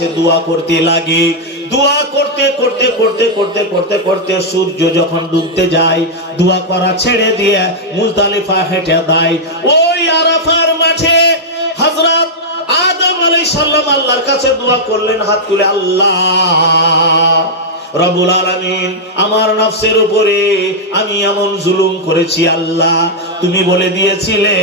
কাছে দোয়া করতে লাগে। দোয়া করতে করতে করতে করতে করতে করতে সূর্য যখন ডুবতে যায়, দোয়া করা ছেড়ে দিয়ে মুজদালিফা হেঁটে দেয়। ওই আরাফার মাঠে হযরত আদম আলাইহিস সালাম আল্লাহর কাছে দোয়া করলেন হাত তুলে, আল্লাহ রব্বুল আলামিন, আমার নফসের উপরে আমি এমন জুলুম করেছি আল্লাহ, তুমি বলে দিয়েছিলে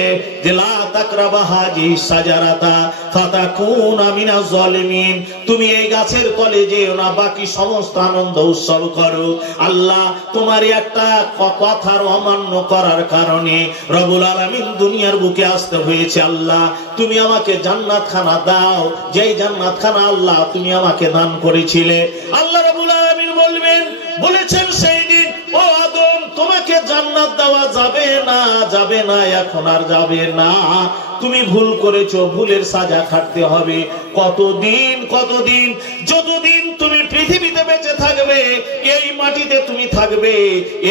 যে লা তাকরাবা হাজি সাজারাতা ফাতাকুনা মিনাজ জালিমিন, তুমি এই গাছের তলে যেও না, বাকি সমস্ত আনন্দ উৎসব করো। আল্লাহ, তোমার একটা কথার অমান্য করার কারণে রব্বুল আলামিন দুনিয়ার বুকে আসতে হয়েছে। আল্লাহ, তুমি আমাকে জান্নাত খানা দাও, যেই জান্নাত খানা আল্লাহ তুমি আমাকে দান করেছিলে। আল্লাহ রাব্বুল আলামিন বলেছেন সেই দিন, ও আদম, তোমাকে জান্নাত দেওয়া যাবে না, যাবে না, এখন আর যাবে না, তুমি ভুল করেছো, ভুলের সাজা খাটতে হবে। কতদিন কতদিন, যতদিন তুমি পৃথিবীতে বেঁচে থাকবে, এই মাটিতে তুমি থাকবে,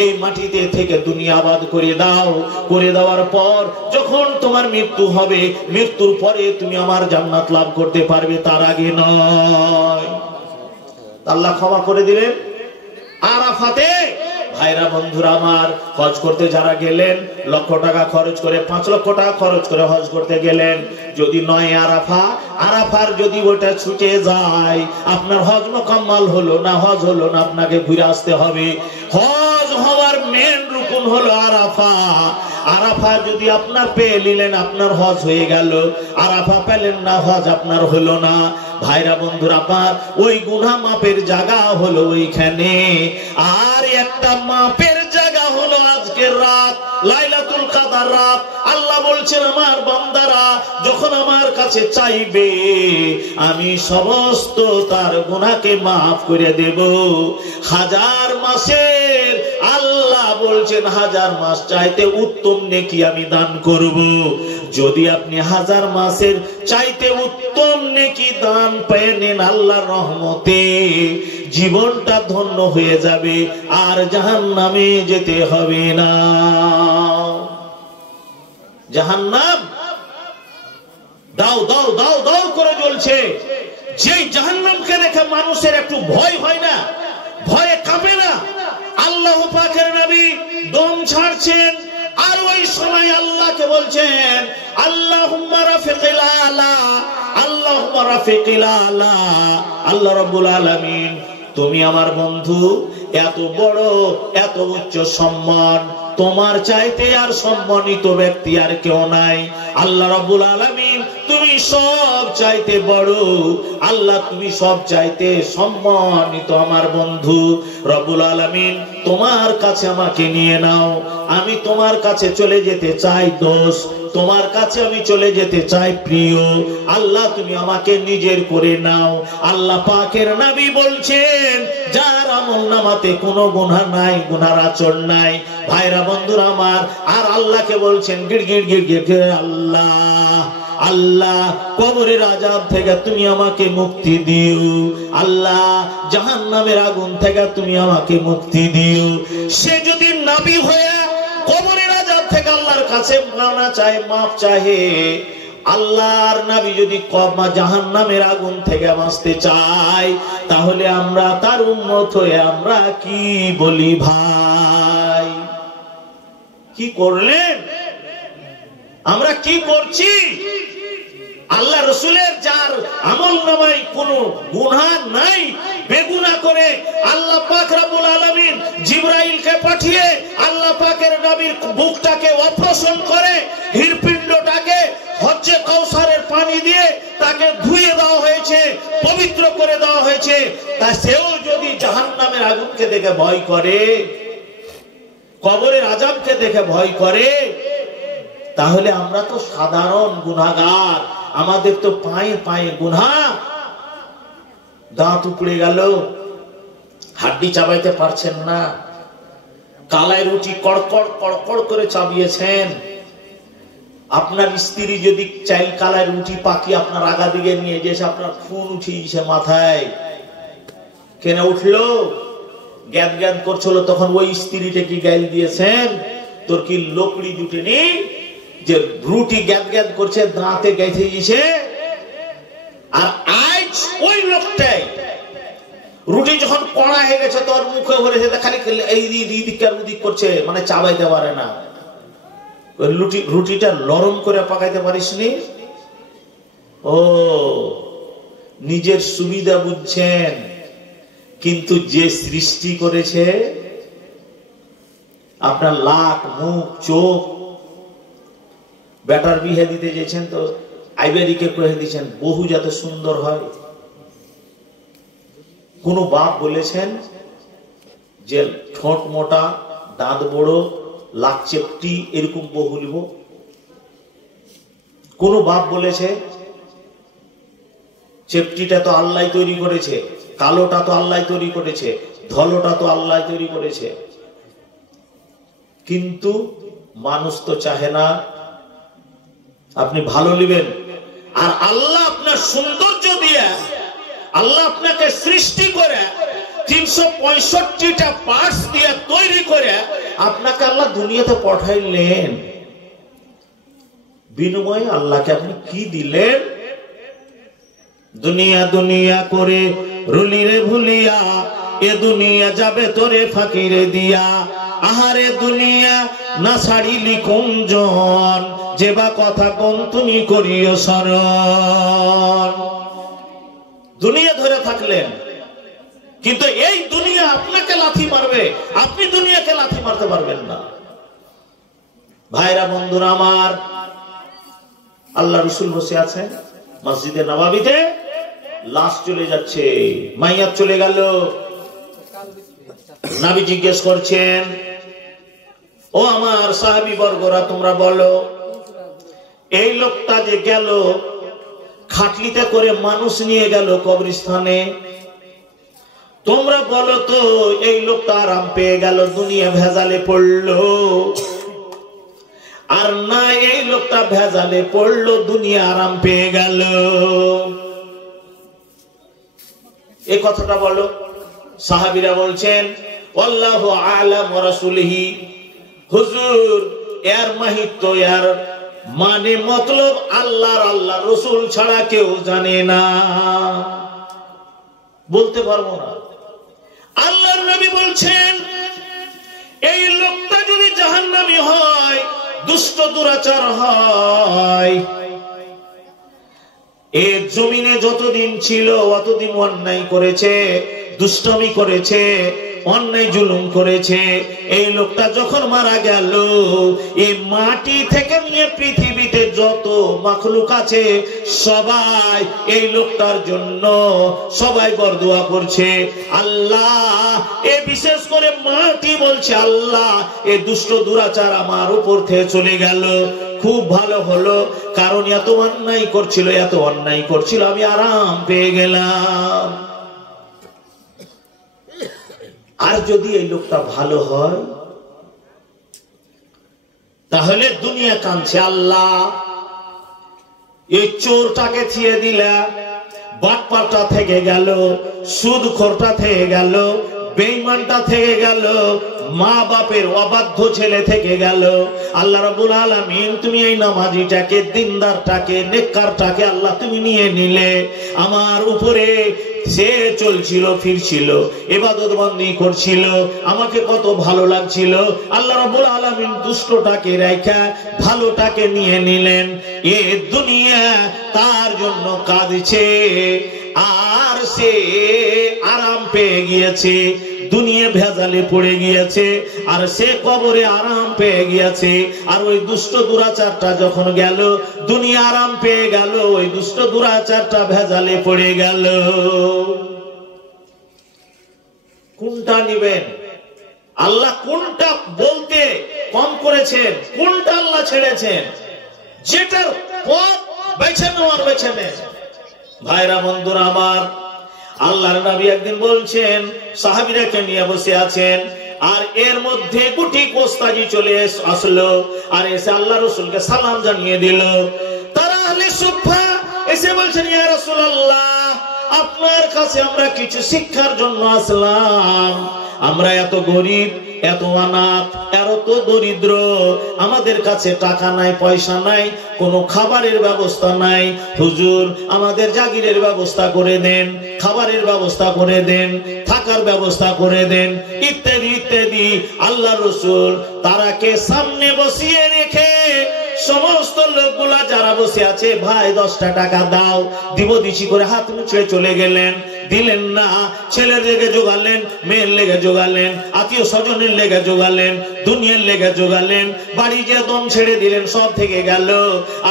এই মাটিতে থেকে দুনিয়া আবাদ করে দাও। করে দেওয়ার পর যখন তোমার মৃত্যু হবে, মৃত্যুর পরে তুমি আমার জান্নাত লাভ করতে পারবে, তার আগে নয়। আল্লাহ ক্ষমা করে দিলেন। আরাফাতে ভাইরা বন্ধুরা আমার, হজ করতে যারা গেলেন, লক্ষ টাকা খরচ করে, 5 লক্ষ টাকা খরচ করে হজ করতে গেলেন, যদি নয় আরাফা, আরাফার যদি ওটা ছুটে যায়, আপনার হজ মোকাম্মাল হলো না, হজ হলো না, আপনাকে ঘুরে আসতে হবে। হজ হওয়ার মেন রুকুন হলো আরাফা। আরাফা যদি আপনার পেয়ে নিলেন, আপনার হজ হয়ে গেল। আরাফা পেলেন না, হজ আপনার হলো না। ভাইরা বন্ধুরা আমার, ওই গুনাহ মাপের জায়গা হলো ওইখানে। আর একটা মাপের জায়গা হলো আজকের রাত, লাইলাতুল কদর রাত। আল্লাহ বলছেন, আমার বান্দারা যখন আমার কাছে চাইবে, আমি সমস্ত তার গুনাহকে মাফ করে দেব। 1000 মাসের, আল্লাহ বলছেন 1000 মাস চাইতে উত্তম নেকি আমি দান করব। যদি আপনি 1000 মাসের চাইতে উত্তম নেকি দান পেয়ে নেন আল্লাহর রহমতে, জীবনটা ধন্য হয়ে যাবে, আর জাহান্নামে যেতে হবে না। জাহান্নাম দাও দাও দাও দাও করে জ্বলছে। যেই জাহান্নামকে দেখে মানুষের একটু ভয় হয় না, ভয়ে কাঁপে না। আল্লাহ পাকের নবী দম ছাড়ছেন, আর ওই সময় আল্লাহকে বলছেন, আল্লাহুম্মা রাফিকিল আলা, আল্লাহুম্মা রাফিকিল আলা। আল্লাহ রাব্বুল আলামিন, তুমি আমার বন্ধু, এত বড় এত উচ্চ সম্মান, তোমার চাইতে আর সম্মানিত ব্যক্তি আর কেউ নাই। আল্লাহ রাব্বুল আলামিন, তুমি সব চাইতে বড়, আল্লাহ তুমি সব চাইতে সম্মানিত আমার বন্ধু। রব্বুল আলামিন, তোমার কাছে আমাকে নিয়ে নাও, আমি তোমার কাছে চলে যেতে চাই দোস্ত, তোমার কাছে আমি চলে যেতে চাই প্রিয়। আল্লাহ তুমি আমাকে নিজের করে নাও। আল্লাহ পাকের নবী বলছেন, যার আমলনামাতে কোনো গুনাহ নাই, গুনার আচরণ নাই। ভাইরা বন্ধুরা আমার, আর আল্লাহকে বলছেন গিড়গিড় গিড়গিড়, আল্লাহ আল্লাহ, কবরের আযাব থেকে তুমি আমাকে মুক্তি দিও। আল্লাহ, জাহান্নামের আগুন থেকে তুমি আমাকে মুক্তি দিও। সে যদি নবী হয়ে কবরের আযাব থেকে আল্লাহর কাছে মাওনা চায়, মাফ চাহে, আল্লাহর নবী যদি জাহান্নামের আগুন থেকে বাঁচতে চায়, তাহলে আমরা তার উম্মত হয়ে আমরা কি বলি? ভাই, কি করলেন? আমরা কি করছি? আল্লাহ রসুলের যার আমলনামায় কোনো গুনাহ নাই, বেগুনাহ করে আল্লাহ পাক রব্বুল আলামিন জিবরাইলকে পাঠিয়ে আল্লাহ পাকের নবীর বুকটাকে অপারেশন করে, হৃৎপিণ্ডটাকে হজ্জে কাউসারের পানি দিয়ে তাকে ধুয়ে দেওয়া হয়েছে, পবিত্র করে দেওয়া হয়েছে। তা সেও যদি জাহান্নামের আগুনকে দেখে ভয় করে, কবরের আযাবকে দেখে ভয় করে, তাহলে আমরা তো সাধারণ গুনাহগার, আমাদের তো পায়ে পায়ে গুনাহ। দাঁত উপড়ে গেল, হাড্ডি চাবাইতে পারছেন না, কালাই রুটি কড়কড় কড়কড় করে চাবিয়েছেন। আপনার স্ত্রী যদি চাইল কালাই রুটি পাকি আপনার আগা দিকে নিয়ে যেসে আপনার খুন উঠিয়েছে মাথায়, কেন উঠলো? জ্ঞান জ্ঞান করছিল, তখন ওই স্ত্রীটা কি গাইল দিয়েছেন? তোর কি লোকড়ি জুটেনি যে রুটি গ্যাদ গ্যাদ করছে, দাঁতে গেছে? আর আজ ওই লোক রুটি যখন কড়া হয়ে গেছে তোর মুখে ভরেছে, খালি এই দিক আর ওদিক করছে, মানে চাবাইতে পারে না। রুটিটা নরম করে পাকাইতে পারিস নি? ও নিজের সুবিধা বুঝছেন, কিন্তু যে সৃষ্টি করেছে আপনার লাখ মুখ চোখ, বেটার বিহে দিতে চেয়েছেন তো আইবেরিকে কয়ে দিয়েছেন বহু যাতে সুন্দর হয়। কোন বাপ বলেছেন যে ঠোঁট মোটা, দাঁত বড়, লাক চেপটি এরকম বহু লিব? কোন বাপ বলেছে? চেপটিটা তো আল্লাহ তৈরি করেছে, কালোটা তো আল্লাহ তৈরি করেছে, ধলোটা তো আল্লাহ তৈরি করেছে, কিন্তু মানুষ তো চাহে না আপনি ভালো নিবেন। আর আল্লাহ আপনার সৌন্দর্য দিয়ে, আল্লাহ আপনাকে সৃষ্টি করে 365টা পার্টস দিয়ে তৈরি করে আপনাকে আল্লাহ দুনিয়াতে পাঠাইলেন, বিনিময়ে আল্লাহকে আপনি কি দিলেন? দুনিয়া দুনিয়া করে রুলিরে ভুলিয়া, এ দুনিয়া যাবে তোরে ফাকিরে দিয়া, আহারে দুনিয়া না ছাড়িলি কুঞ্জন, যেবা কথা কোন তুমি করিও স্মরণ। দুনিয়া ধরে থাকলেন, কিন্তু এই দুনিয়া আপনাকে লাথি মারবে, আপনি দুনিয়াকে লাথি মারতে পারবেন না। ভাইরা বন্ধুরা আমার, আল্লাহ রসুল বসে আছেন মসজিদে নববীতে, লাশ চলে যাচ্ছে, মাইয়াত চলে গেল। নবী জিজ্ঞেস করছেন, ও আমার সাহাবী বর্গরা, তোমরা বলো এই লোকটা যে গেল খাটলিতে করে মানুষ নিয়ে গেল কবরস্থানে, তোমরা বলো তো এই লোকটা আরাম পেয়ে গেল, দুনিয়া ভেজালে পড়লো, আর না এই লোকটা ভেজালে পড়লো, দুনিয়া আরাম পেয়ে গেল? এই কথাটা বলো। সাহাবীরা বলছেন আল্লাহু আ'লাম ওয়া রাসূলুহু, হুজুর এর মাহিত্য, এর মানে মতলব আল্লাহ রসুল ছাড়া কেউ জানে না, বলতে পারবো না। আল্লাহর নবী বলছেন এই লোকটা যদি জাহান্নামী হয়, দুষ্ট দুরাচার হয়, এ জমিনে যতদিন ছিল অতদিন অন্যায় করেছে, দুষ্টমি করেছে, অন্যায় জুলুম করেছে, এই লোকটা যখন মারা গেল, এই মাটি থেকে নিয়ে পৃথিবীতে যত মাখলুক আছে সবাই এই লোকটার জন্য সবাই বরদোয়া করছে। আল্লাহ, এ বিশেষ করে মাটি বলছে আল্লাহ এই দুষ্ট দুরাচার আমার উপর থেকে চলে গেল, খুব ভালো হলো, কারণ এত অন্যায় করছিল, আমি আরাম পেয়ে গেলাম। আর যদি এই লোকটা ভালো হয়, তাহলে দুনিয়া কাঁদছে আল্লাহ এই চোরটাকে ছিয়ে দিলা, বাটপারটা থেকে গেল, সুদখোরটা থেকে গেল, বেঈমানটা থেকে গেল, মা বাপের অবাধ্য ছেলে থেকে গেল। আল্লাহ রাব্বুল আলামিন তুমি এই নামাজিটাকে, দিনদারটাকে, নেককারটাকে আল্লাহ তুমি নিয়ে নিলে, আমার উপরে সে চলছিল ফিরছিল, ইবাদত বন্দেগী করছিল, আমাকে কত ভালো লাগছিল, আল্লাহ রাব্বুল আলামিন দুষ্টটাকে রাখা ভালোটাকে নিয়ে নিলেন। এ দুনিয়া তার জন্য কাঁদছে, আর সে আরাম পেয়ে গিয়েছে, দুনিয়া ভেজালে পড়ে গিয়েছে, আর সে কবরে আরাম পেয়ে গিয়েছে। আর ওই দুষ্ট দুরাচারটা যখন গেল, দুনিয়া আরাম পেয়ে গেল, ওই দুষ্ট দুরাচারটা ভেজালে পড়ে গেল। কোনটা নিবেন? আল্লাহ কোনটা বলতে কম করেছেন, কোনটা আল্লাহ ছেড়েছেন? যেটার পথ বেছে নেওয়ার বেছে নেন। ভাইরা বন্ধুরা আমার, আল্লাহর নবী একদিন বলছেন, সাহাবীরাকে নিয়ে বসে আছেন, আর এর মধ্যে গুটি কোস্তাজি চলে আসলো, আর এসে আল্লাহ রাসূলকে সালাম জানিয়ে দিল। তারা আহলে সুফা এসে বলছেন, ইয়া রাসূলুল্লাহ আপনার কাছে আমরা কিছু শিক্ষার জন্য আসলাম। আমরা এত গরিব, এত অনাথ, এত দরিদ্র, আমাদের কাছে টাকা নাই, পয়সা নাই, কোনো খাবারের ব্যবস্থা নাই। হুজুর আমাদের জাগিরের ব্যবস্থা করে দেন, খাবারের ব্যবস্থা করে দেন, থাকার ব্যবস্থা করে দেন, ইত্যাদি ইত্যাদি। আল্লাহ রসুল তারাকে সামনে বসিয়ে রেখে সমস্ত লোকগুলা যারা বসে আছে, ভাই 10টা টাকা দাও, দিব দিছি করে হাত মুছে চলে গেলেন। দিলেন না, ছেলের লেগে জোগালেন, মেয়ের লেগে জোগালেন, আত্মীয় স্বজনের লেগে জোগালেন, দুনিয়ার লেগে জোগালেন, বাড়ি যে দম ছেড়ে দিলেন, সব থেকে গেল।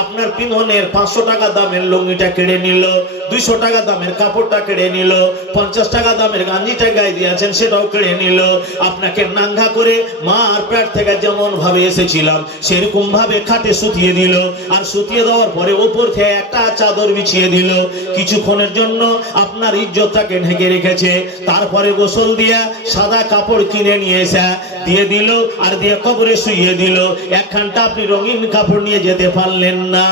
আপনার পিছনের 500 টাকা দামের লুঙ্গিটা কেড়ে নিল, 200 টাকা দামের কাপড়টা কেড়ে নিল, 50 টাকা দামের গাঞ্জিটা গায়ে দিয়েছেন সেটাও কেড়ে নিল। আপনাকে নাঙ্গা করে মার পেট থেকে যেমন ভাবে এসেছিলাম সেরকম ভাবে খাটে সুতিয়ে দিল, আর সুতিয়ে দেওয়ার পরে উপর থেকে একটা চাদর বিছিয়ে দিল। কিছুক্ষণের জন্য আপনার ইজ্জতটাকে ঢেকে রেখেছে, তারপরে গোসল দিয়া সাদা কাপড় কিনে নিয়ে এসে দিয়ে দিল, আর দিয়ে কবরে শুইয়ে দিল। একখানটা আপনি রঙিন কাপড় নিয়ে যেতে পারলেন না।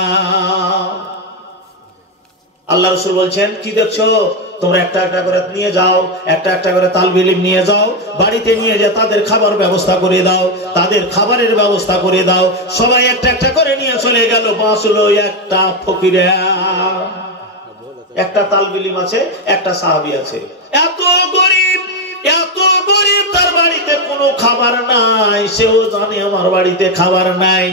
আল্লাহ রাসূল বলছেন, কি দেখছো? তোমরা একটা একটা করে নিয়ে যাও, একটা একটা করে তালবে ইলম নিয়ে যাও, বাড়িতে নিয়ে যা তাদের খাবার ব্যবস্থা করে দাও, তাদের খাবারের ব্যবস্থা করে দাও। সবাই একটা একটা করে নিয়ে চলে গেল। বাঁচলো একটা ফকিরা, একটা তালবে ইলম আছে, একটা সাহাবী আছে। এত গরিব, এত গরিব, তার বাড়িতে কোনো খাবার নাই, সেও জানে আমার বাড়িতে খাবার নাই।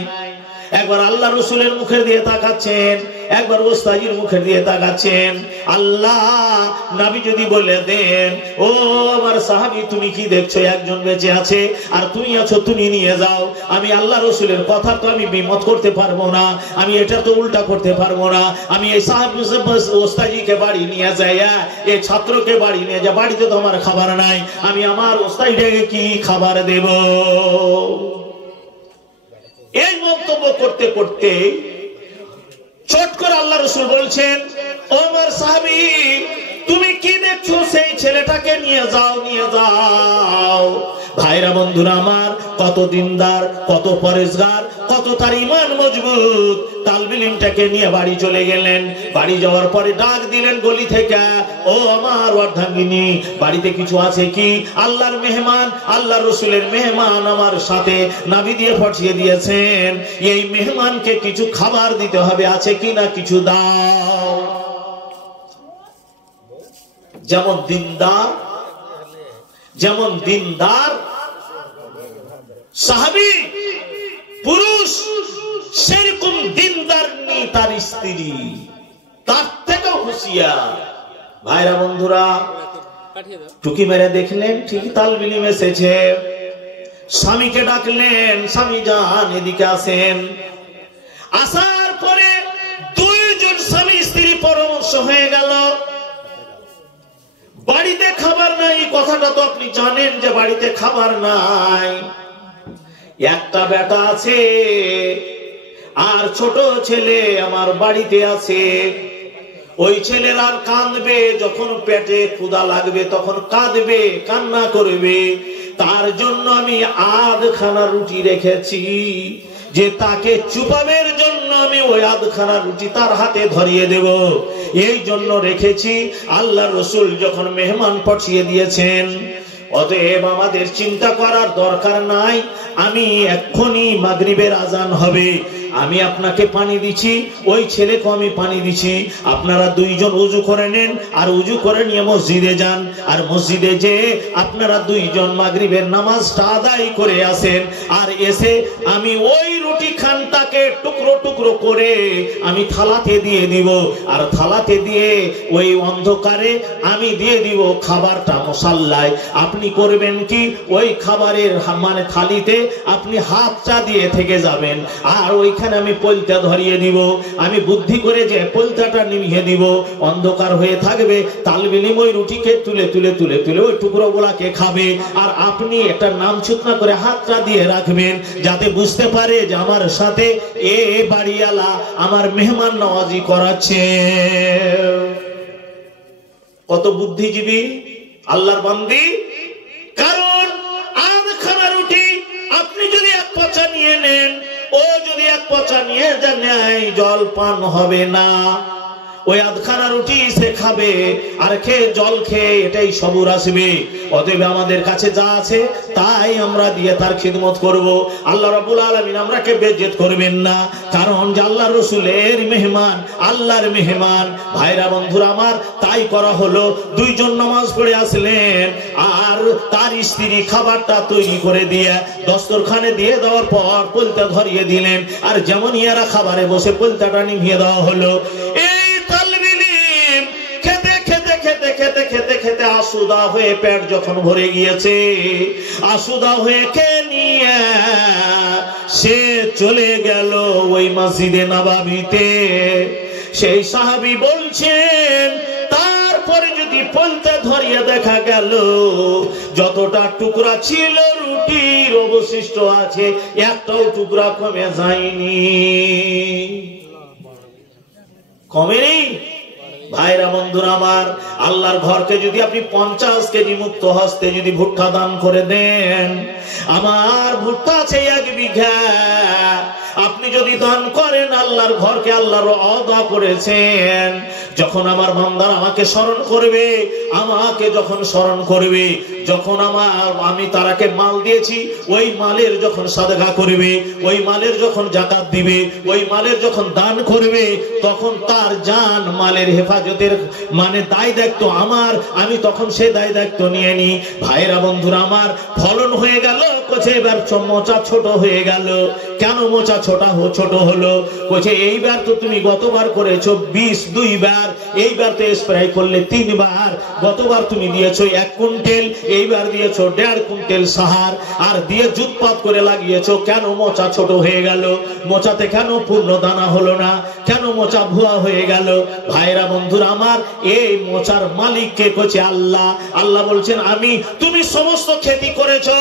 একবার আল্লাহ রসুলের মুখের দিয়ে তাকাচ্ছেন, একবার ওস্তাজির মুখের দিয়ে তাকাচ্ছেন। আল্লাহ নবী যদি বলে দেন, ও আমার সাহাবী তুমি কি দেখছো? একজন বেঁচে আছে আর তুমি আছো, তুমি নিয়ে যাও। আমি আল্লাহ রসুলের কথা তো আমি বিমত করতে পারবো না, আমি এটা তো উল্টা করতে পারবো না। আমি এই সাহাবী ওস্তাজিকে বাড়ি নিয়ে যাই, এই ছাত্রকে বাড়ি নিয়ে যা, বাড়িতে তো আমার খাবার নাই, আমি আমার ওস্তাজিকে কি খাবার দেব? এই মন্তব্য করতে করতে চট করে আল্লাহ রাসূল বলছেন, ওমর সাহাবী তুমি কি দেখছো? সেই ছেলেটাকে নিয়ে যাও, নিয়ে যাও। ভাইরা বন্ধুরা আমার, কত দিনদার, কত পরেশগার, কত তার ঈমান মজবুত। তালবে ইলমটাকে নিয়ে বাড়ি চলে গেলেন। বাড়ি যাওয়ার পরে ডাক দিলেন গলি থেকে, ও আমার অর্ধাঙ্গিনী, বাড়িতে কিছু আছে কি? আল্লাহর মেহমান, আল্লাহ রসুলের মেহমান আমার সাথে নাবি দিয়ে পাঠিয়ে দিয়েছেন, এই মেহমানকে কিছু খাবার দিতে হবে, আছে কি না কিছু দাও। যেমন দিনদার, যেমন দিনদার সাহাবী পুরুষ, সেরকম দিনদার নেই তার স্ত্রী, তার থেকেও হুঁশিয়ার। ভাইরা বন্ধুরা, টুকি মেরে দেখলেন ঠিকই তালবে ইলম এসেছে। স্বামীকে ডাকলেন, স্বামী যান এদিকে আসেন। আসার পরে দুইজন স্বামী স্ত্রী পরামর্শ হয়ে গেল। বাড়িতে খাবার নাই, কথাটা তো আপনি জানেন যে বাড়িতে খাবার নাই। একটা বেটা আছে আর ছোট ছেলে আমার বাড়িতে আছে। ওই ছেলের আর কাঁদবে, যখন পেটে ক্ষুধা লাগবে তখন কাঁদবে, কান্না করবে। তার জন্য আমি আধখানা রুটি রেখেছি, যে তাকে চুপাবের জন্য আমি ওই আধখানা রুটি তার হাতে ধরিয়ে দেব, এই জন্য রেখেছি। আল্লাহ রসুল যখন মেহমান পাঠিয়ে দিয়েছেন, অতএব আমাদের চিন্তা করার দরকার নাই। আমি এক্ষুনি মাগরিবের আজান হবে, আমি আপনাকে পানি দিচ্ছি, ওই ছেলেকে আমি পানি দিচ্ছি। আপনারা দুইজন উজু করে নেন, আর উজু করে নিয়ে মসজিদে যান, আর মসজিদে যে আপনারা দুইজন মাগরিবের নামাজটা আদায় করে আসেন। আর এসে আমি ওই রুটি খানটাকে টুকরো টুকরো করে আমি থালাতে দিয়ে দিব, আর থালাতে দিয়ে ওই অন্ধকারে আমি দিয়ে দিব খাবারটা মুসাল্লায়। আপনি করবেন কি, ওই খাবারের মানে থালিতে আপনি হাতটা দিয়ে থেকে যাবেন, আর ওইখানে আমি পলতা ধরিয়ে দিব। আমি বুদ্ধি করে যে পলতাটা নিভিয়ে দিব, অন্ধকার হয়ে থাকবে। তালবে ইলম ওই রুটিকে তুলে তুলে তুলে তুলে ওই টুকরো গুলাকে খাবে, আর আপনি একটা নাম ছুতনা করে হাতটা দিয়ে রাখবেন, যাতে বুঝতে পারে যে আমার সাথে এ বাড়িওয়ালা আমার মেহমান নওয়াজি করাচ্ছে। কত বুদ্ধিজীবী আল্লাহর বান্দি। কারণ আধখানা রুটি আপনি যদি এক পচা নিয়ে নেন, ও যদি এক পচা নিয়ে নেয়, জল পান হবে না। ওই আধখানা রুটি সে খাবে আর খেয়ে জল খেয়ে এটাই সবুর আসবে। অতএব আমাদের কাছে যা আছে তাই আমরা দিয়ে তার খিদমত করব। আল্লাহ রাব্বুল আলামিন আমরাকে বেজ্জত করবেন না, কারণ যে আল্লাহ রসুলের মেহমান, আল্লাহর মেহমান। ভাইরা বন্ধুরা আমার, তাই করা হলো। দুইজন নামাজ পড়ে আসলেন আর তার স্ত্রী খাবারটা তৈরি করে দিয়ে দস্তরখানে দিয়ে দেওয়ার পর পলতা ধরিয়ে দিলেন। আর যেমন ইয়ারা খাবারে বসে পলতাটা নিভিয়ে দেওয়া হলো। এই তালবিলিম খেতে খেতে খেতে খেতে খেতে খেতে আসুদা হয়ে পেট যখন ভরে গিয়েছে, আসুদা হয়ে খেয়ে নিয়ে সে চলে গেল ওই মসজিদে নববীতে। সেই সাহাবী বলছেন, তারপরে যদি পলতে ধরিয়ে দেখা গেল যতটা টুকরা ছিল রুটির অবশিষ্ট আছে, একটাও টুকরা কমে যায়নি। কমেনি? ভাইরা বন্ধুরা আমার, আল্লাহর ঘরকে যদি আপনি 50 কেজি মুক্ত হস্তে যদি ভুট্টা দান করে দেন, আমার ভুট্টা আছে 1 বিঘা, আপনি যদি দান করেন আল্লাহর ঘরকে, আল্লাহর ওয়াদা করেছেন যখন আমার বান্দা আমাকে স্মরণ করবে, আমাকে যখন স্মরণ করবে, যখন আমি তারাকে মাল দিয়েছি ওই মালের যখন সাদকা করবে, ওই মালের যখন যাকাত দিবে, ওই মালের যখন দান করবে, তখন তার জান মালের হেফাজতের মানে দায় দায়িত্ব আমার, আমি তখন সে দায় দায়িত্ব নিয়ে নি। ভাইরা বন্ধুরা আমার, ফলন হয়ে গেল কোছে এবার মোচা ছোট হয়ে গেল। কেন মোচা ছোট হলো? কোছে এইবার তো তুমি গতবার করেছো 22 বার, এইবার তো স্প্রে করলে 3 বার, গতবার তুমি দিয়েছো 1 কুইন্টাল, এইবার দিয়েছো 1.5 কুইন্টাল সাহার, আর দিয়ে জুতপাত করে লাগিয়েছো। কেন মোচা ছোট হয়ে গেল? মোচাতে কেন পূর্ণ দানা হলো না? কেন মোচা ভুয়া হয়ে গেল? ভাইরা বন্ধুরা আমার, এই মোচার মালিককে কোছে আল্লাহ। আল্লাহ বলছেন, আমি তুমি সমস্ত ক্ষতি করেছো,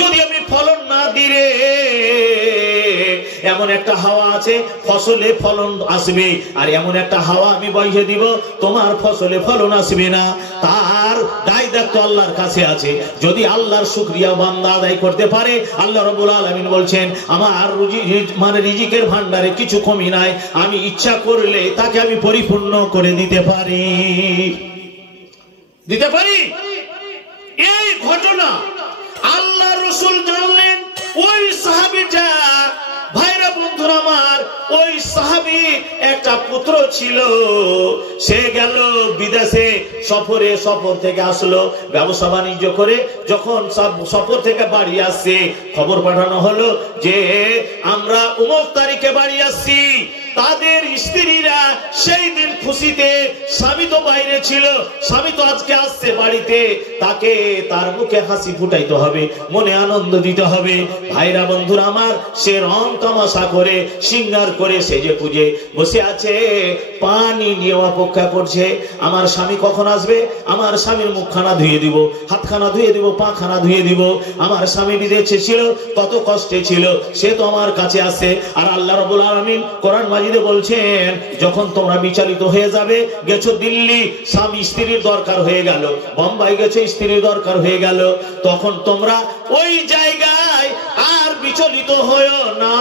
যদি আমি ফলন না দিরে এমন একটা হাওয়া আছে ফসলে ফলন আসবে, আর এমন একটা হাওয়া আমি বইয়ে দিব তোমার ফসলে ফলন আসবে না। তার দায় দায়িত্ব আল্লাহর কাছে আছে। যদি আল্লাহর শুকরিয়া বান্দা আদায় করতে পারে, আল্লাহ রাব্বুল আলামিন বলছেন, আমার মানে রিজিকের ভান্ডারে কিছু কমি নাই, আমি ইচ্ছা করলে তাকে আমি পরিপূর্ণ করে দিতে পারি। এই ঘটনা আল্লাহ রাসূল জানলেন। ওই সাহাবীটা, ভাইরা বন্ধুরা আমার, ওই সাহাবী একটা পুত্র ছিল, সে গেল বিদেশে সফরে, সফর থেকে আসলো ব্যবসা বাণিজ্য করে। যখন সফর থেকে বাড়ি আসছে, খবর পাঠানো হলো যে আমরা অমুক তারিখে বাড়ি আসছি। তাদের স্ত্রীরা সেই দিন খুশিতে, স্বামী তো বাইরে ছিল, স্বামী তো আজকে আসছে বাড়িতে, তাকে তার মুখে হাসি ফুটাইতে হবে, মনে আনন্দ দিতে হবে। ভাইরা বন্ধুরা আমার, সে রং তামাশা করে, সিঙ্গার করে, সেজে পুজে বসে আছে, পানি নিয়ে অপেক্ষা করছে। আমার স্বামী কখন আসবে? আমার স্বামীর মুখখানা ধুয়ে দিব, হাতখানা ধুয়ে দিব, পাখানা ধুয়ে দিব। আমার স্বামী বিদেশে ছিল, কত কষ্টে ছিল, সে তো আমার কাছে আসে। আর আল্লাহ রাব্বুল আলামিন কোরআন মাজিদে বলছেন, যখন তোমরা বিচালিত হয়ে যাবে, গেছো দিল্লি, স্বামী স্ত্রীর দরকার হয়ে গেল, বোম্বাই গেছো, স্ত্রীর দরকার হয়ে গেল, তখন তোমরা ওই জায়গায় আর বিচলিত হয়েও না,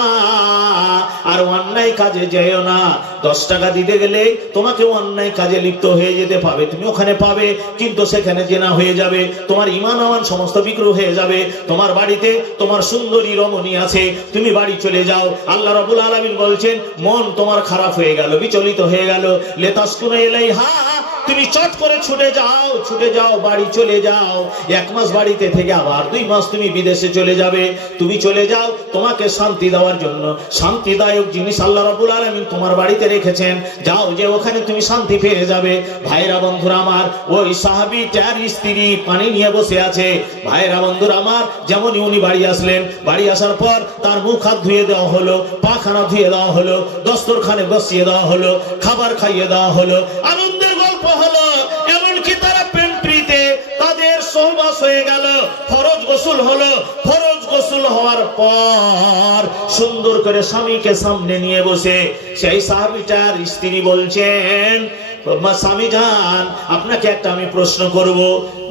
আর অন্যায় কাজে যেও না। 10 টাকা দিতে গেলে তোমাকে অন্যায় কাজে লিপ্ত হয়ে যেতে পাবে, তুমি ওখানে পাবে, কিন্তু সেখানে জেনা হয়ে যাবে, তোমার ঈমান আমান সমস্ত বিক্রি হয়ে যাবে। তোমার বাড়িতে তোমার সুন্দরী রমণী আছে, তুমি বাড়ি চলে যাও। আল্লাহ রাব্বুল আলামিন বলছেন, মন তোমার খারাপ হয়ে গেল, বিচলিত হয়ে গেল, লিতাসকুনা ইলাইহা, তুমি চট করে ছুটে যাও, বাড়ি চলে যাও। 1 মাস বাড়িতে থেকে আবার 2 মাস তুমি বিদেশে চলে যাবে। তুমি চলে যাও, তোমাকে শান্তি দেওয়ার জন্য শান্তিদায়ক জিনিস আল্লাহ রাব্বুল আলামিন তোমার বাড়িতে রেখেছেন, যাও, যে ওখানে তুমি শান্তি পেয়ে যাবে। ভাইরা বন্ধুরা আমার, ওই সাহাবীটার স্ত্রী পানি নিয়ে বসে আছে। ভাইরা বন্ধুরা আমার, যেমন উনি বাড়ি আসলেন, বাড়ি আসার পর তার মুখ হাত ধুয়ে দেওয়া হলো, পাখানা ধুয়ে দেওয়া হলো, দস্তরখানে বসিয়ে দেওয়া হলো, খাবার খাইয়ে দেওয়া হলো, আনন্দের গল্প হলো। এমনকি তারা পেন্ট্রিতে তাদের সহবাস হয়ে গেল, ফরজ গোসল হলো। ফরজ গোসল হওয়ার পর সুন্দর করে স্বামীকে সামনে নিয়ে বসে সেই সাহাবীটার স্ত্রী বলছেন, স্বামী যান, আপনাকে একটা আমি প্রশ্ন করব।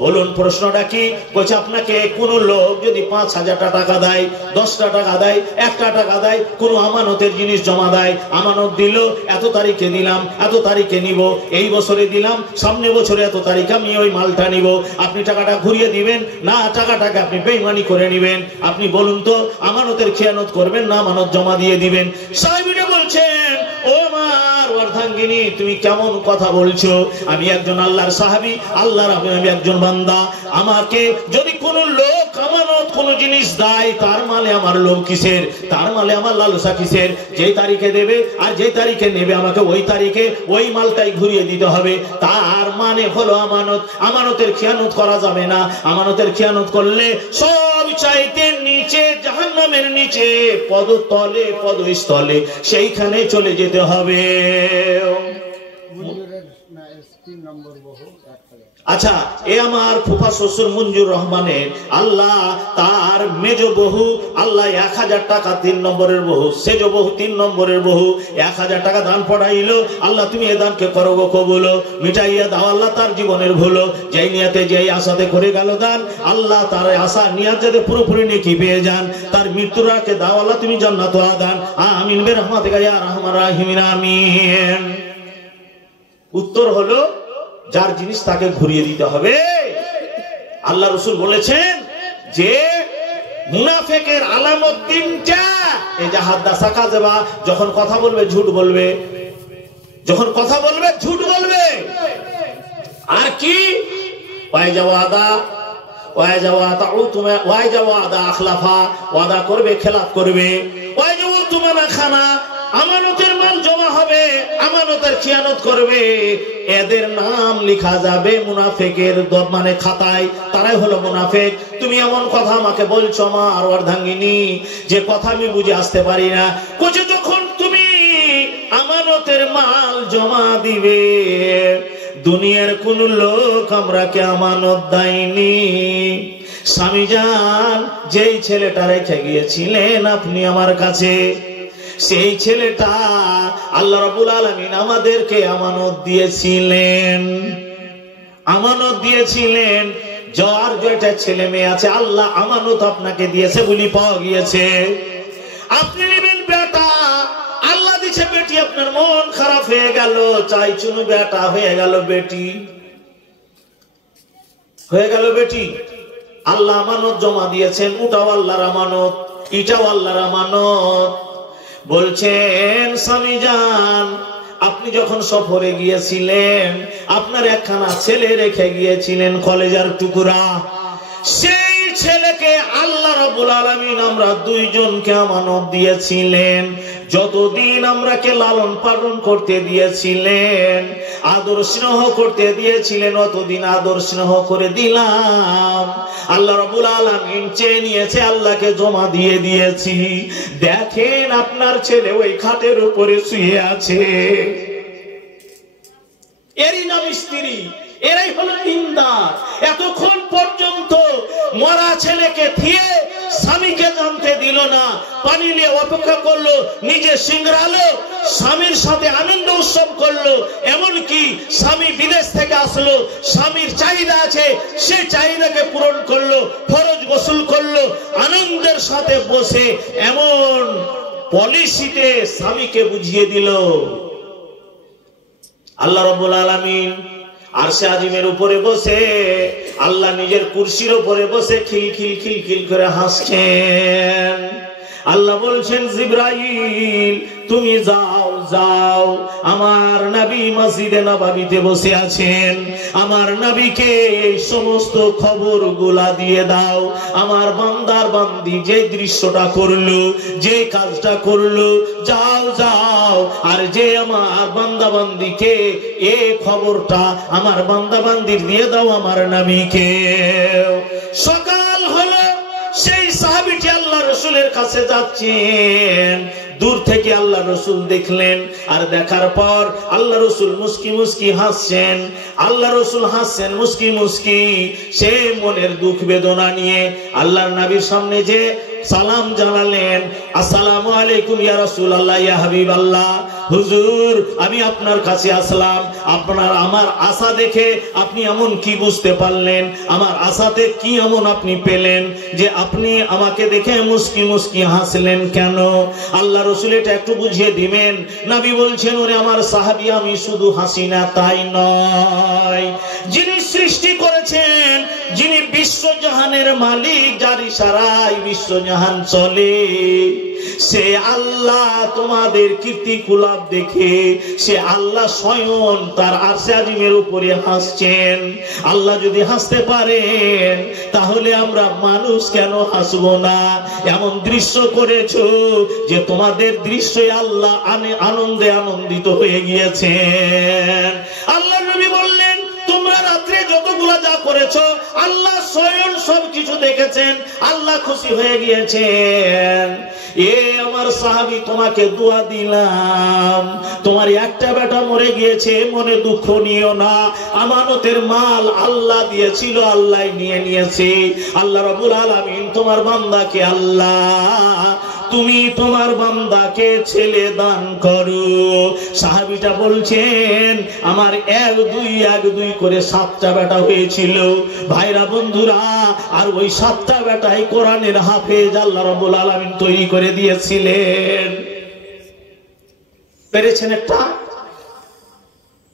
বলুন প্রশ্নটা কি? বলছে আপনাকে কোন লোক যদি 5,000 টাকা দেয়, 10টা টাকা দেয়, 1টা টাকা দেয়, কোন আমানতের জিনিস জমা দেয়, আমানত দিল, এত তারিখে দিলাম, এত তারিখে নিব, এই বছরে দিলাম, সামনে বছরে এত তারিখে আমি ওই মালটা নিব, আপনি টাকাটা ঘুরিয়ে দিবেন না টাকাটাকে আপনি বেঈমানি করে নেবেন? আপনি বলুন তো, আমানতের খেয়ানত করবেন না আমানত জমা দিয়ে দিবেন? সাহাবীরা বলছেন, ও আমার অর্ধাঙ্গিনী, তুমি কেমন কথা বলছো? আমি একজন আল্লাহর সাহাবী, আল্লাহর আমি একজন বান্দা। আমাকে যদি কোন লোক আমানত কোন জিনিস দেয়, তার মানে আমার লোভ কিসের? তার মানে আমার লালসা কিসের? যে তারিখে দেবে আর যে তারিখে নেবে, আমাকে ওই তারিখে ওই মালটাই ঘুরিয়ে দিতে হবে। তার মানে হলো আমানত। আমানতের খেয়ানত করা যাবে না। আমানতের খেয়ানত করলে সব চাইতে নিচে, জাহান্নামের নিচে, পদতলে, পদস্থলে, সেইখানে চলে যেতে হবে। আচ্ছা, এ আমার ফুফা শ্বশুর মঞ্জুর রহমানের, আল্লাহ তার মেজ বহু, আল্লাহ 1000 টাকা 3 নম্বরের বহু, সেজ বহু 3 নম্বরের বহু, 1000 টাকা দান পড়াইলো। আল্লাহ তুমি এ দানকে করো গো কবুল, মিটাইয়া দাও আল্লাহ তার জীবনের ভুল। যেই নিয়াতে যেই আশাতে করে গেল দান, আল্লাহ তার আশা নিয়াত যাতে পুরোপুরি নেকি পেয়ে যান, তার মৃত্যুর আগে দাও আল্লাহ তুমি জান্নাত দান। আমিন বিরহমাতিকা ইয়া আরহামার রাহিমিন, আমিন। উত্তর হলো, যার জিনিস তাকে ঘুরিয়ে দিতে হবে। আল্লাহ রাসূল বলেছেন যে মুনাফিকের আলামত 3টা। এই যে হাদাসা কাযবা, যখন কথা বলবে ঝুট বলবে, যখন কথা বলবে ঝুট বলবে। আর কি? ওয়াইজাওয়াদা, ওয়াইজাওয়াতা উতুমা, ওয়াইজাওয়াদা আখলাফা, ওয়াদা করবে খেলাফ করবে। ওয়াইজাওয়াতুমা খানা, আমানতের মাল জমা হবে, আমানতের খিয়ানত করবে। এদের নাম লিখা যাবে মুনাফিকের মানে খাতায়, তারাই হলো মুনাফিক। তুমি এমন কথা আমাকে বলছো আমার অর্ধাঙ্গিনী, যে কথা আমি বুঝে আসতে পারি না। কোচে যখন তুমি আমানতের মাল জমা দিবে, দুনিয়ার কোন লোক আমরাকে আমানত দেয়নি। স্বামী যান, যেই ছেলেটা রেখে গিয়েছিলেন আপনি আমার কাছে, সেই ছেলেটা আল্লাহ রাব্বুল আলামিন আমাদেরকে আমানত দিয়েছিলেন। আমানত দিয়েছিলেন। যার যেটা ছেলে মেয়ে আছে, আল্লাহ আমানত আপনাকে দিয়েছে বলি পাওয়া গিয়েছে। আপনি নেবেন বেটা, আল্লাহ দিয়েছে বেটি, আপনার মন খারাপ হয়ে গেল, চাইছুন বেটা হয়ে গেল বেটি, হয়ে গেল বেটি। আল্লাহ আমানত জমা দিয়েছেন, ওটাও আল্লাহর আমানত, এটাও আল্লাহর আমানত। বলছেন স্বামী যান, আপনি যখন সফরে গিয়েছিলেন, আপনার একখানা ছেলে রেখে গিয়েছিলেন, কলেজার টুকরা। সেই ছেলেকে আল্লাহ রাব্বুল আলামিন আমরা 2 জনকে আমানত দিয়েছিলেন। যতদিন আমরাকে লালন পালন করতে দিয়েছিলেন, আদর স্নেহ করতে দিয়েছিলেন, অতদিন আদর স্নেহ করে দিলাম। আল্লাহ রাব্বুল আলামিন চেয়ে নিয়েছে, আল্লাহকে জমা দিয়ে দিয়েছি। দেখেন আপনার ছেলে ওই খাটের উপরে শুয়ে আছে, এরই নাম স্ত্রী, এরাই হলো দিনদার। এতক্ষণ পর্যন্ত মরা ছেলেকে থিয়ে স্বামীকে জানতে দিল না, পানি নিয়ে অপেক্ষা করলো, নিজে সিংড়ালো, স্বামীর সাথে আনন্দ উৎসব করলো। এমনকি স্বামী বিদেশ থেকে আসলো, স্বামীর চাহিদা আছে, সেই চাহিদাকে পূরণ করলো, ফরজ গোসল করলো, আনন্দের সাথে বসে এমন পলিসিতে স্বামীকে বুঝিয়ে দিল। আল্লাহ রাব্বুল আলামিন আরশে আজিমের উপরে বসে, আল্লাহ নিজের কুরসির উপরে বসে খিলখিল খিলখিল করে হাসছেন। আল্লাহ বলছেন, জিবরাইল তুমি যাও যাও, আমার নবী মসজিদে নববীতে বসে আছেন, আমার নবীকে এই সমস্ত খবরগুলা দিয়ে দাও। আমার বান্দার বান্দি যে দৃশ্যটা করলো, যে কাজটা করলো, যাও যাও, আর যে আমার বান্দা বান্দিকে এই খবরটা আমার বান্দা বান্দির দিয়ে দাও আমার নবীকে। সকাল হলো, সেই সাহাবীটি আল্লাহ রাসূলের কাছে যাচ্ছেন। দূর থেকে আল্লাহ রাসূল দেখলেন, আর দেখার পর আল্লাহ রাসূল মুস্কি মুস্কি হাসছেন। আল্লাহ রাসূল হাসছেন মুস্কি মুস্কি, সে মনের দুঃখ বেদনা নিয়ে আল্লাহর নবীর সামনে যে সালাম জানালেন, আসসালামু আলাইকুম ইয়া রাসূলুল্লাহ, ইয়া হাবিবাল্লাহ। হুজুর আমি আপনার কাছে আসলাম, আপনার আমার আশা দেখে আপনি এমন কি বুঝতে পারলেন, আমার আশাতে কি এমন আপনি পেলেন যে আপনি আমাকে দেখে মুস্কি মুস্কি হাসলেন কেন? আল্লাহ রাসূল এটা একটু বুঝিয়ে দিবেন। নবী বলছেন, ওরে আমার সাহাবী, আমি শুধু হাসি না তাই নয়, যিনি সৃষ্টি করেছেন, যিনি বিশ্বজাহানের মালিক, যার ইশারায় বিশ্বজাহান চলে, সে আল্লাহ তোমাদের কীর্তিকলাপ দেখে সে আল্লাহ স্বয়ং তার আরশে আজিমের উপরে হাসছেন। আল্লাহ যদি হাসতে পারেন তাহলে আমরা মানুষ কেন হাসবো না? এমন দৃশ্য করেছো যে তোমাদের দৃশ্যে আল্লাহ আনন্দে আনন্দিত হয়ে গিয়েছেন। আল্লাহ নবী বললেন, তোমরা রাত্রে যতগুলা যা করেছো আল্লাহ স্বয়ং সবকিছু দেখেছেন, আল্লাহ খুশি হয়ে গিয়েছেন। এ আমার সাহাবী, তোমাকে দোয়া দিলাম, তোমার একটা বেটা মরে গিয়েছে, মনে দুঃখ নিও না, আমানতের মাল আল্লাহ দিয়েছিল, আল্লাহ নিয়ে নিয়েছে। আল্লাহ রাব্বুল আলামিন তোমার বান্দাকে, আল্লাহ তুমি তোমার বান্দাকে ছেলে দান করো। সাহাবীটা বলছেন, আমার এক দুই করে 7টা বেটা হয়েছিল ভাইরা বন্ধুরা, আর ওই 7টা বেটাই কোরআনের হাফেজ আল্লাহ রাব্বুল আলামিন তৈরি করে দিয়েছিলেন। পেরেছেন? একটা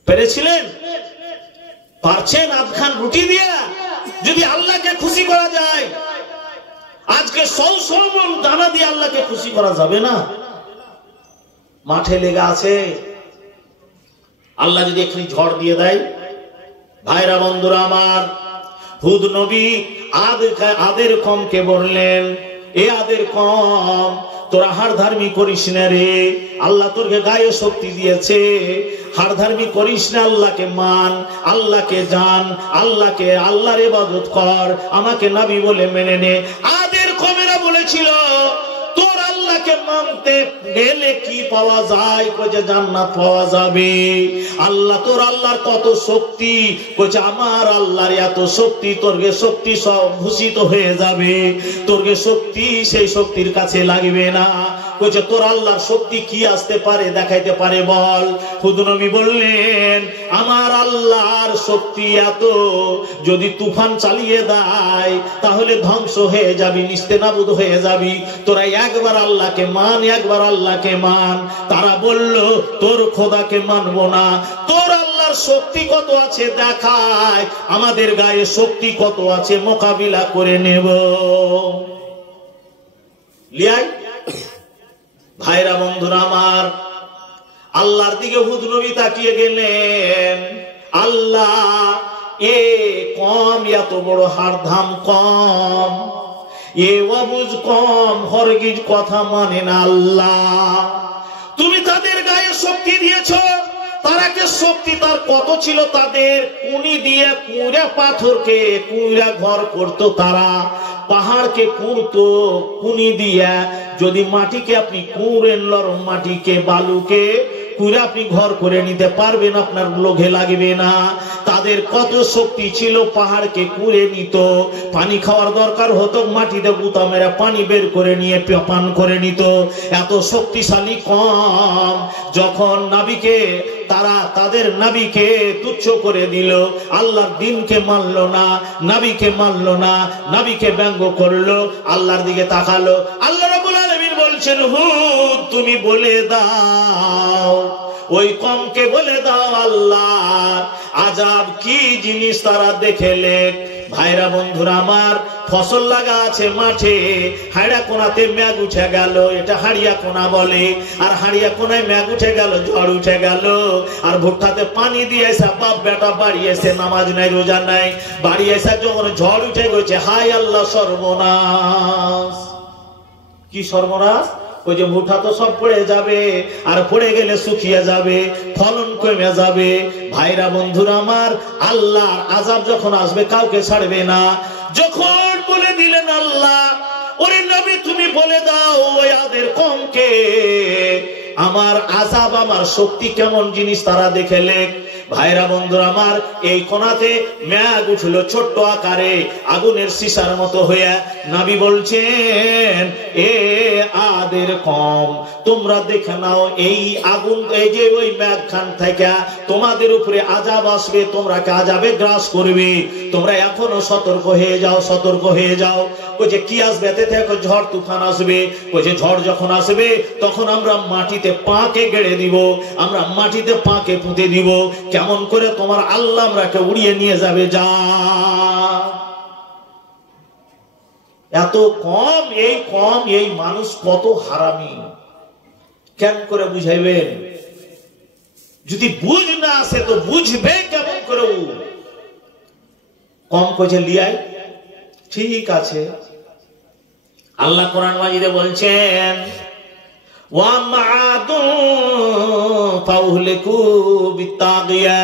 পেরেছিলেন? পারছেন? আধখান রুটি দিয়া যদি আল্লাহকে খুশি করা যায়, আজকে 100 মণ দানা দিয়ে আল্লাহকে খুশি করা যাবে না? মাঠে লেগে আছে, আল্লাহ যদি এখানে ঝড় দিয়ে দেয়, ভাইরা বন্ধুরা আমার, হুদ নবী আদের কমকে বললেন, এ আদের কম, তোরা হাড়ধার্মি করিস না রে, আল্লাহ তোরকে গায়ে শক্তি দিয়েছে, হাড়ধার্মি করিস না, আল্লাহকে মান, আল্লাহকে জান, আল্লাহর ইবাদত কর, আমাকে নবী বলে মেনে নে। আদের কমেরা বলেছিল, তোর আল্লাহকে মানতে গেলে কি পাওয়া যায়? কইছে জান্নাত পাওয়া যাবে। আল্লাহ, তোর আল্লাহর কত শক্তি? কইছে আমার আল্লাহর এত শক্তি, তোরকে শক্তি সব ভূষিত হয়ে যাবে, তোরকে শক্তি সেই শক্তির কাছে লাগবে না। কইছে তোর আল্লাহর শক্তি কি আসতে পারে, দেখাইতে পারে বল? হুদ নবী বললেন, আমার আল্লাহর শক্তি এত, যদি তুফান চালিয়ে দেয় তাহলে ধ্বংস হয়ে যাবি, নিস্তেনাবুদ হয়ে যাবি, তোরা একবার আল্লাহকে মান, একবার আল্লাহকে মান। তারা বলল, তোর খোদাকে মানবো না, তোর আল্লাহর শক্তি কত আছে দেখায়, আমাদের গায়ে শক্তি কত আছে, মোকাবিলা করে নেব। লিয়াই ভাইরা বন্ধুরা আমার, আল্লাহর দিকে হুদ নবী তাকিয়ে গেলেন। আল্লাহ এ কম, এত বড় হাড়ধাম কম, এ অবুজ কম, হরগিজ কথা মানে না। আল্লাহ তুমি তাদের গায়ে শক্তি দিয়েছ, তারাকে শক্তি তার কত ছিল, তাদের কুনি দিয়ে কুঁড়া পাথরকে কুঁড়া ঘর করতো, তারা পাহাড়কে কুঁড়তো কুনি দিয়া। যদি মাটিকে আপনি কুঁড়েন, নরম মাটিকে, বালুকে কুঁড়ে আপনি ঘর করে নিতে পারবেন, আপনার লোভে লাগবে না। তাদের কত শক্তি ছিল, পাহাড়কে কুঁড়ে নিত, পানি খাওয়ার দরকার হতো, মাটিতে গুতা মেরে পানি বের করে নিয়ে পান করে নিত, এত শক্তিশালী কম। যখন নবীকে তারা তাদের নবীকে তুচ্ছ করে দিল, আল্লাহর দ্বীনকে মানলো না, নবীকে মানলো না, নবীকে ব্যঙ্গ করলো, আল্লাহর দিকে তাকালো। আল্লাহ রাব্বুল আলামিন বলছেন, হুদ তুমি বলে দাও, ওই কমকে বলে দাও, আল্লাহ আজাব কি জিনিস তারা দেখেলে। ভাইরা বন্ধুরা আমার, ফসল লাগা আছে মাঠে, হাড়িয়া কোনাতে মেঘ উঠে গেল, এটা হাড়িয়া কোনা বলে, আর হাড়িয়া কোনায় মেঘ উঠে গেল, ঝড় উঠে গেল, আর ভুট্টাতে পানি দিয়েছে, বাপ বেটা বাড়ি এসে, নামাজ নাই রোজা নাই, বাড়ি এসে যখন ঝড় উঠে গেছে, হায় আল্লাহ সর্বনাশ। কি সর্বনাশ? ওই যে ভুট্টা তো সব পড়ে যাবে, আর পড়ে গেলে শুকিয়ে যাবে, ফলন কমে যাবে। ভাইরা বন্ধুরা আমার, আল্লাহর আযাব যখন আসবে কাউকে ছাড়বে না। যখন বলে দিলেন আল্লাহ, ওরে নবী তুমি বলে দাও ওই আদের কমকে আমার আযাব, আমার শক্তি কেমন জিনিস তারা দেখেলে। ভাইরা বন্ধুরা আমার, এই কোণাতে মেঘ উঠলো ছোট্ট আকারে আগুনের সীসার মতো হয়ে। নবী বলছেন, এ আদের কম, তোমরা দেখে নাও এই আগুন, এই যে ওই মেঘ খান থেকে তোমাদের উপরে আযাব আসবে, তোমরা কে আযাবে গ্রাস করবে, তোমরা এখনো সতর্ক হয়ে যাও, সতর্ক হয়ে যাও। ওই যে কি আসবে, এতে থেকে ঝড় তুফান আসবে। ওই যে ঝড় যখন আসবে তখন আমরা মাটিতে পাকে গেড়ে দিব, আমরা মাটিতে পাকে পুঁতে দিব, কেমন করে তোমার আল্লাহ আমরাকে উড়িয়ে নিয়ে যাবে। যা এত কম, এই মানুষ কত হারামি, কেন করে বুঝাইবেন? যদি বুঝ না আসে তো বুঝবে কেমন করে? কম কইছে লিয়াই, ঠিক আছে। আল্লাহ কোরআন মাজিদে বলছেন, ওয়া মা'আদু ফাউহলিকু বিত্তাগিয়া।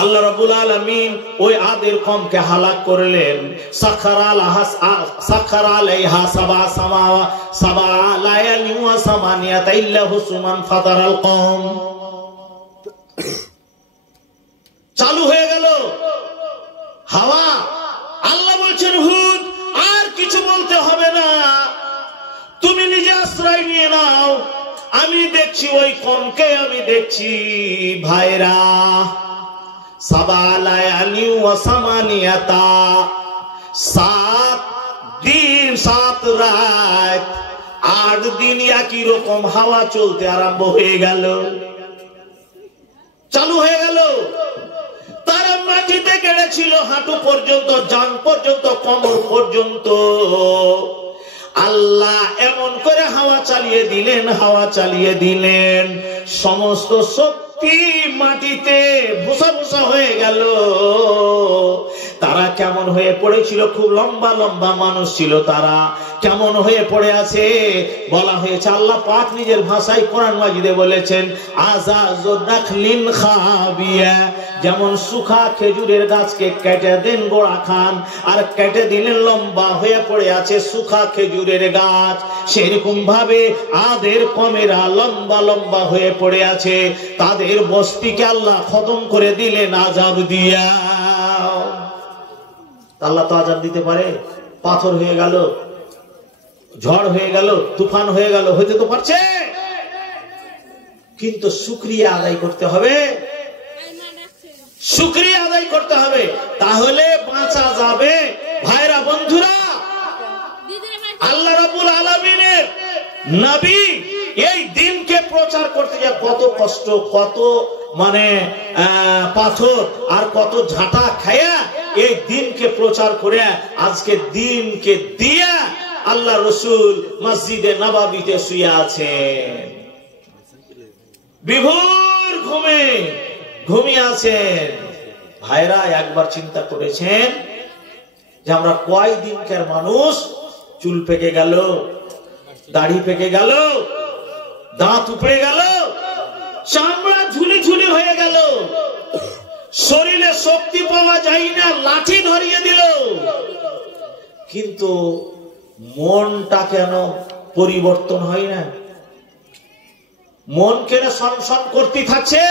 আল্লাহ রাব্বুল আলামিন ওই আদের কওমকে হালাক করলেন। সাখারা আলাইহা সাবা লায়ালি ওয়া সামানিয়াতা ইল্লা হুসমান ফাতারাল কওম। চালু হয়ে গেল হাওয়া। আল্লাহ বলছেন, হুদ আর কিছু বলতে হবে না, তুমি নিজে আশ্রয় নিয়ে নাও, আমি দেখছি ওই কওমকে, আমি দেখছি। ভাইরা, 7 দিন 7 রাত 8 দিন একই রকম হাওয়া চলতে আরম্ভ হয়ে গেল, চালু হয়ে গেল। তারা মাটিতে গেড়েছিল হাঁটু পর্যন্ত, জান পর্যন্ত, কোমর পর্যন্ত। আল্লাহ এমন করে হাওয়া চালিয়ে দিলেন, হাওয়া চালিয়ে দিলেন, সমস্ত শক্তি মাটিতে ভুসা ভুসা হয়ে গেল। তারা কেমন হয়ে পড়েছিল? খুব লম্বা লম্বা মানুষ ছিল তারা, কেমন হয়ে পড়ে আছে বলা হয়েছে। আল্লাহ পাক নিজের ভাষায় কোরআন মাজিদে বলেছেন, আযাযুন নাখলিন খাবিয়া, যেমন সুখা খেজুরের গাছকে কেটে দেন গোড়া খান, আর কেটে দিলেন লম্বা হয়ে পড়ে আছে সুখা খেজুরের গাছ, সেরকম ভাবে আদের কমেরা লম্বা লম্বা হয়ে পড়ে আছে। তাদের বস্তিকে আল্লাহ খতম করে দিলেন আযাব দিয়া। আল্লাহ তো আযাব দিতে পারে, পাথর হয়ে গেল, ঝড় হয়ে গেল, তুফান হয়ে গেল, হইতে তো পারছে, কিন্তু শুকরিয়া আদায় করতে হবে, শুকরিয়া আদায় করতে হবে, তাহলে বাঁচা যাবে। ভাইরা বন্ধুরা, আল্লাহ রাব্বুল আলামিনের নবী এই দিনকে প্রচার করতে যা কত কষ্ট, কত মানে পাথর আর কত ঝাঁটা খায়া এই দিনকে প্রচার করে আজকে দিনকে দিয়া আল্লাহ রসুল মসজিদে নববীতে শুয়ে আছেন, বিভোর ঘুমে ঘুমিয়ে আছেন। ভাইরা একবার চিন্তা করেছেন যে আমরা কয় দিনকার মানুষ? চুল পেকে গেল, দাড়ি পেকে গেল, দাঁত উপড়ে গেল, চামড়া ঝুলি ঝুলি হয়ে গেল, শরীরে শক্তি পাওয়া যায় না, লাঠি ধরিয়ে দিল, কিন্তু মনটা কেন পরিবর্তন হয় না? মন কেন সনসন করতে থাকছে?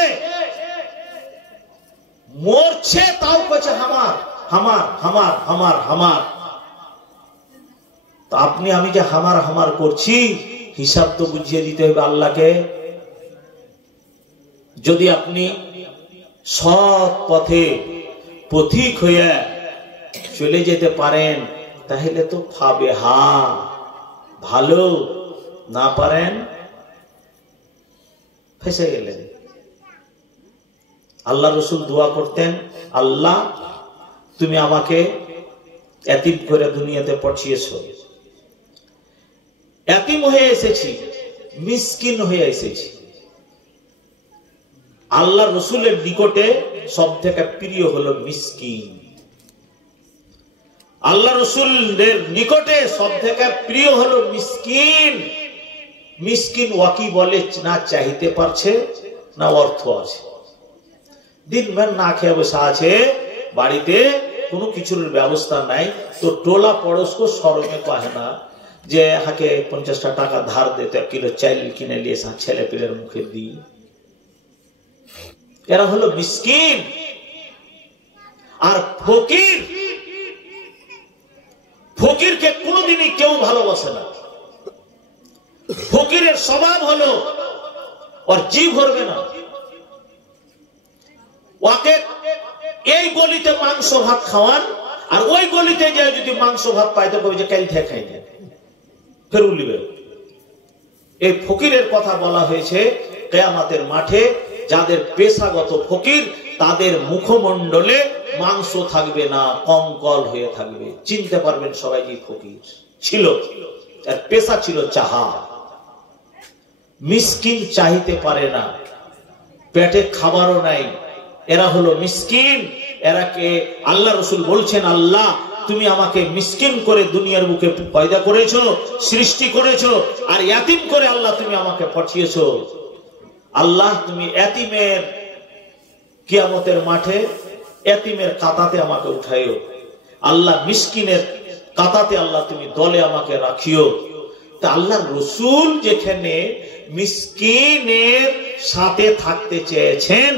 মরছে তাও কইছে হামার হামার হামার হামার হামার। তো আপনি আমি যে হামার হামার করছি, হিসাব তো বুঝিয়ে দিতে হবে আল্লাহকে। যদি আপনি সৎ পথে পথিক হয়ে চলে যেতে পারেন তাহলে তো পাবে, হা ভালো, না পারেন ফেসে গেলেন। আল্লাহ রসুল দোয়া করতেন, আল্লাহ তুমি আমাকে এতিম করে দুনিয়াতে পাঠিয়েছ, এতিম হয়ে এসেছি, মিসকিন হয়ে এসেছি। আল্লাহ রসুলের নিকটে সব থেকে প্রিয় হলো মিসকিন। আল্লাহ রসুলের নিকটে সব থেকে প্রিয় হলো মিসকিন। মিসকিন ওয়াকি বলে না চাইতে পারছে না অর্থ আছে, দিনভর না খেয়ে বসে আছে, বাড়িতে কোনো কিছুর ব্যবস্থা নাই, তো টোলা পড়োশকে শরমে কহে না যে হাকে 50টা টাকা ধার দিতে, কিলো চাল কিনে নিয়ে ছেলে পিলের মুখে দিই। এরা হলো মিসকিন। আর ফকির, ফকিরকে কোনোদিনই কেউ ভালোবাসে না। ফকিরের স্বভাব হলো ওর জি ভরবে না। ওকে এই গলিতে মাংস ভাত খাওয়ান, আর ওই গলিতে যায় যদি মাংস ভাত পাইতে কবে যে কাল থেকে খাই না, ফের উলিবে। এই ফকিরের কথা বলা হয়েছে কিয়ামতের মাঠে। যাদের পেশাগত ফকির, তাদের মুখমণ্ডলে মাংস থাকবে না, কঙ্কল হয়ে থাকবে। চিনতে পারবেন সবাই যে ফকির ছিল, আর পেশা ছিল চাহা। মিসকিন চাইতে পারে না, পেটে খাবারও নাই, এরা হলো মিসকিন। এরাকে আল্লাহ রাসূল বলছেন, আল্লাহ তুমি আমাকে মিসকিন করে দুনিয়ার বুকে পয়দা করেছো, সৃষ্টি করেছো, আর ইয়াতিম করে আল্লাহ তুমি আমাকে পাঠিয়েছো। আল্লাহ তুমি ইয়াতিমের কিয়ামতের মাঠে ইয়াতিমের কাতাতে আমাকে উঠাইও। আল্লাহ মিসকিনের কাতাতে আল্লাহ তুমি দলে আমাকে রাখিও। তা আল্লাহ রাসূল যেখানে মিসকিনের সাথে থাকতে চেয়েছেন,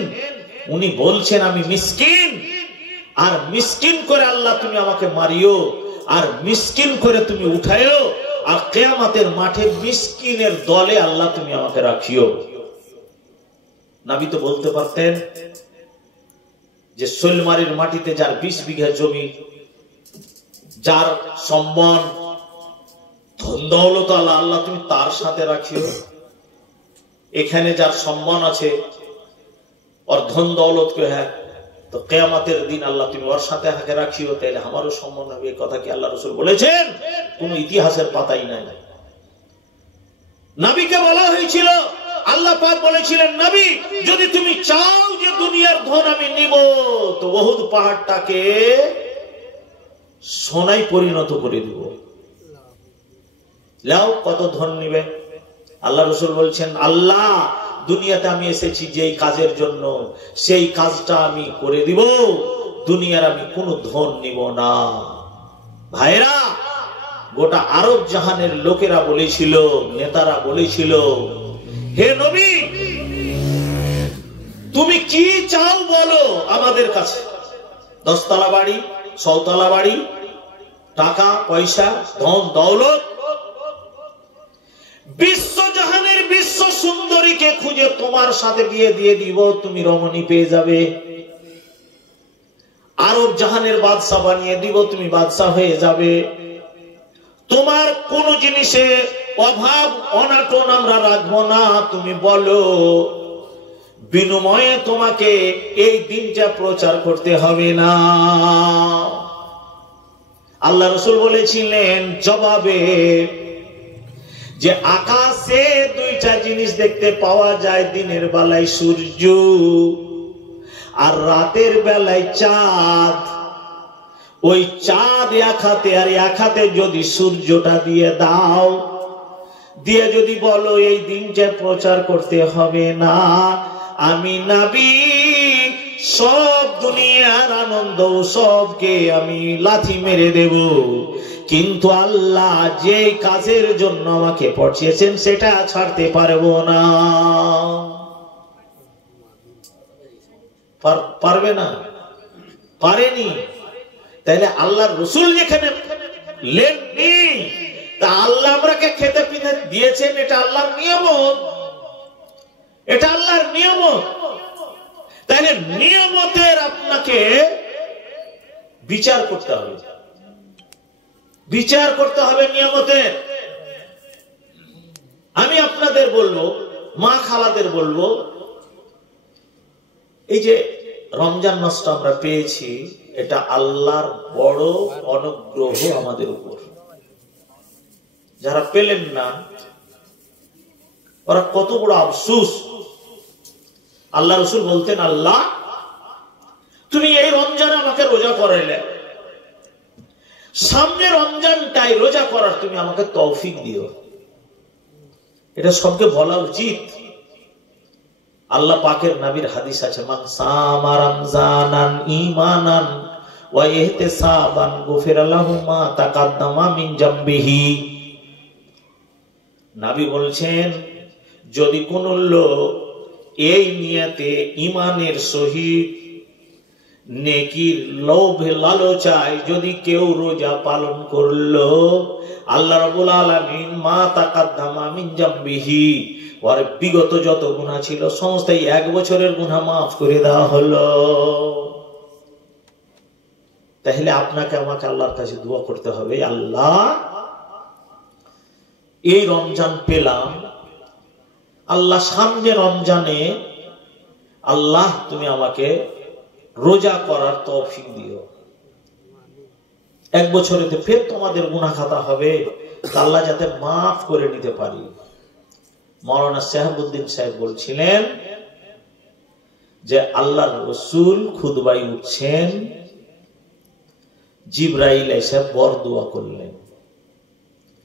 উনি বলছেন আমি মিসকিন, আর মিসকিন করে আল্লাহ তুমি আমাকে মারিও, আর মিসকিন করে তুমি উঠাইও, আর কিয়ামতের মাঠে মিসকিনের দলে আল্লাহ তুমি আমাকে রাখিও। নবী তো বলতে পারতেন যে শৈলমারির মাটিতে যার 20 বিঘা জমি, যার সম্মান ধন দৌলত আল্লাহ তুমি তার সাথে রাখিও। এখানে যার সম্মান আছে और धन दौलत के है तो কিয়ামতের দিন আল্লাহ তুমি ওর সাথে হাকে রাখিও, তাইলে আমারও সম্মান হবে। এই কথা কি আল্লাহ রাসূল বলেছেন? কোন ইতিহাসের পাতাই নাই। নবীকে বলা হয়েছিল, আল্লাহ পাক বলেছিলেন, নবী যদি তুমি চাও যে দুনিয়ার ধন আমি নিব, তো উহুদ পাহাড়টাকে সোনায় পরিণত করে দিব। লাও কত ধন নিবে? আল্লাহ রাসূল বলছেন, আল্লাহ দুনিয়াতে আমি এসেছি যেই কাজের জন্য, সেই কাজটা আমি করে দিব, দুনিয়ার আমি কোনো ধন নিব না। ভাইরা, গোটা আরব জাহানের লোকেরা বলেছিল, নেতারা বলেছিল, হে নবী তুমি কি চাও বলো আমাদের কাছে। 10 তলা বাড়ি, 100 তলা বাড়ি, টাকা পয়সা, ধন দৌলত, বিশ্ব জাহানের বিশ্ব সুন্দরীকে খুঁজে তোমার সাথে বিয়ে দিয়ে দিব, তুমি রমণী পেয়ে যাবে। আরব জাহানের বাদশা বানিয়ে দিব, তুমি বাদশা হয়ে যাবে। তোমার কোন জিনিসে অভাব অনাটন আমরা রাখবো না, তুমি বলো। বিনিময়ে তোমাকে এই দিনটা প্রচার করতে হবে না। আল্লাহ রাসূল বলেছিলেন জবাবে যে আকাশে 2টা জিনিস দেখতে পাওয়া যায়, দিনের বেলায় সূর্য আর রাতের বেলায় চাঁদ। ওই চাঁদ এক হাতে আর এক হাতে যদি সূর্যটা দিয়ে দাও, দিয়ে যদি বলো এই দিনটা প্রচার করতে হবে না, আমি নবী সব দুনিয়ার আনন্দ সবকে আমি লাথি মেরে দেব। কিন্তু আল্লাহ যে কাজের জন্য আমাকে পাঠিয়েছেন সেটা ছাড়তে পারবো না। পারবে না, পারেনি। তাইলে আল্লাহর রাসূল যেখানে লেননি, তা আল্লাহ আমরাকে খেতে পিতে দিয়েছেন, এটা আল্লাহর নিয়ামত, এটা আল্লাহর নিয়ামত। তাইলে নিয়ামতের আপনাকে বিচার করতে হবে, বিচার করতে হবে নিয়ামতের। আমি আপনাদের বলবো, মা খালাদের বলবো, এই যে রমজান মাসটা আমরা পেয়েছি, এটা আল্লাহর বড় অনুগ্রহ আমাদের উপর। যারা পেলেন না ওরা কত বড় আফসোস। আল্লাহ রাসূল বলতেন, আল্লাহ তুমি এই রমজানে আমাকে রোজা করাইলে, সামনে রমজানটাই রোজা করার তুমি আমাকে তৌফিক দিও। এটা সবকে বলা উচিত। আল্লাহ পাকের নবীর হাদিস আছে, মান সামা রমজানান ঈমানান ওয়া ইহতিসাবান গুফিরা লাহু মা তাকাদ্দামা মিন জামবিহি। নবী বলছেন, যদি কোন লোক এই নিয়তে ইমানের সহিত নেকির লোভে লালচায় যদি কেউ রোজা পালন করলো, আল্লাহ রাব্বুল আলামিন মা তাকাদ্দামা মিন জামবিহি, ওর বিগত যত গুনাহ ছিল সমস্ত এক বছরের গুনাহ মাফ করে দেওয়া হলো। তাহলে আপনাকে আমাকে আল্লাহর কাছে দোয়া করতে হবে, আল্লাহ এই রমজান পেলাম, আল্লাহ সামনে রমজানে আল্লাহ তুমি আমাকে রোজা করার তৌফিক দিও। এক বছরেতে ফের তোমাদের গুনাহ খাতা হবে, আল্লাহ যাতে মাফ করে নিতে পারি। মাওলানা শাহাবুদ্দিন সাহেব বলছিলেন যে আল্লাহর রাসূল খুতবায় উঠছেন, জিবরাইল এসে বরদোয়া করলেন।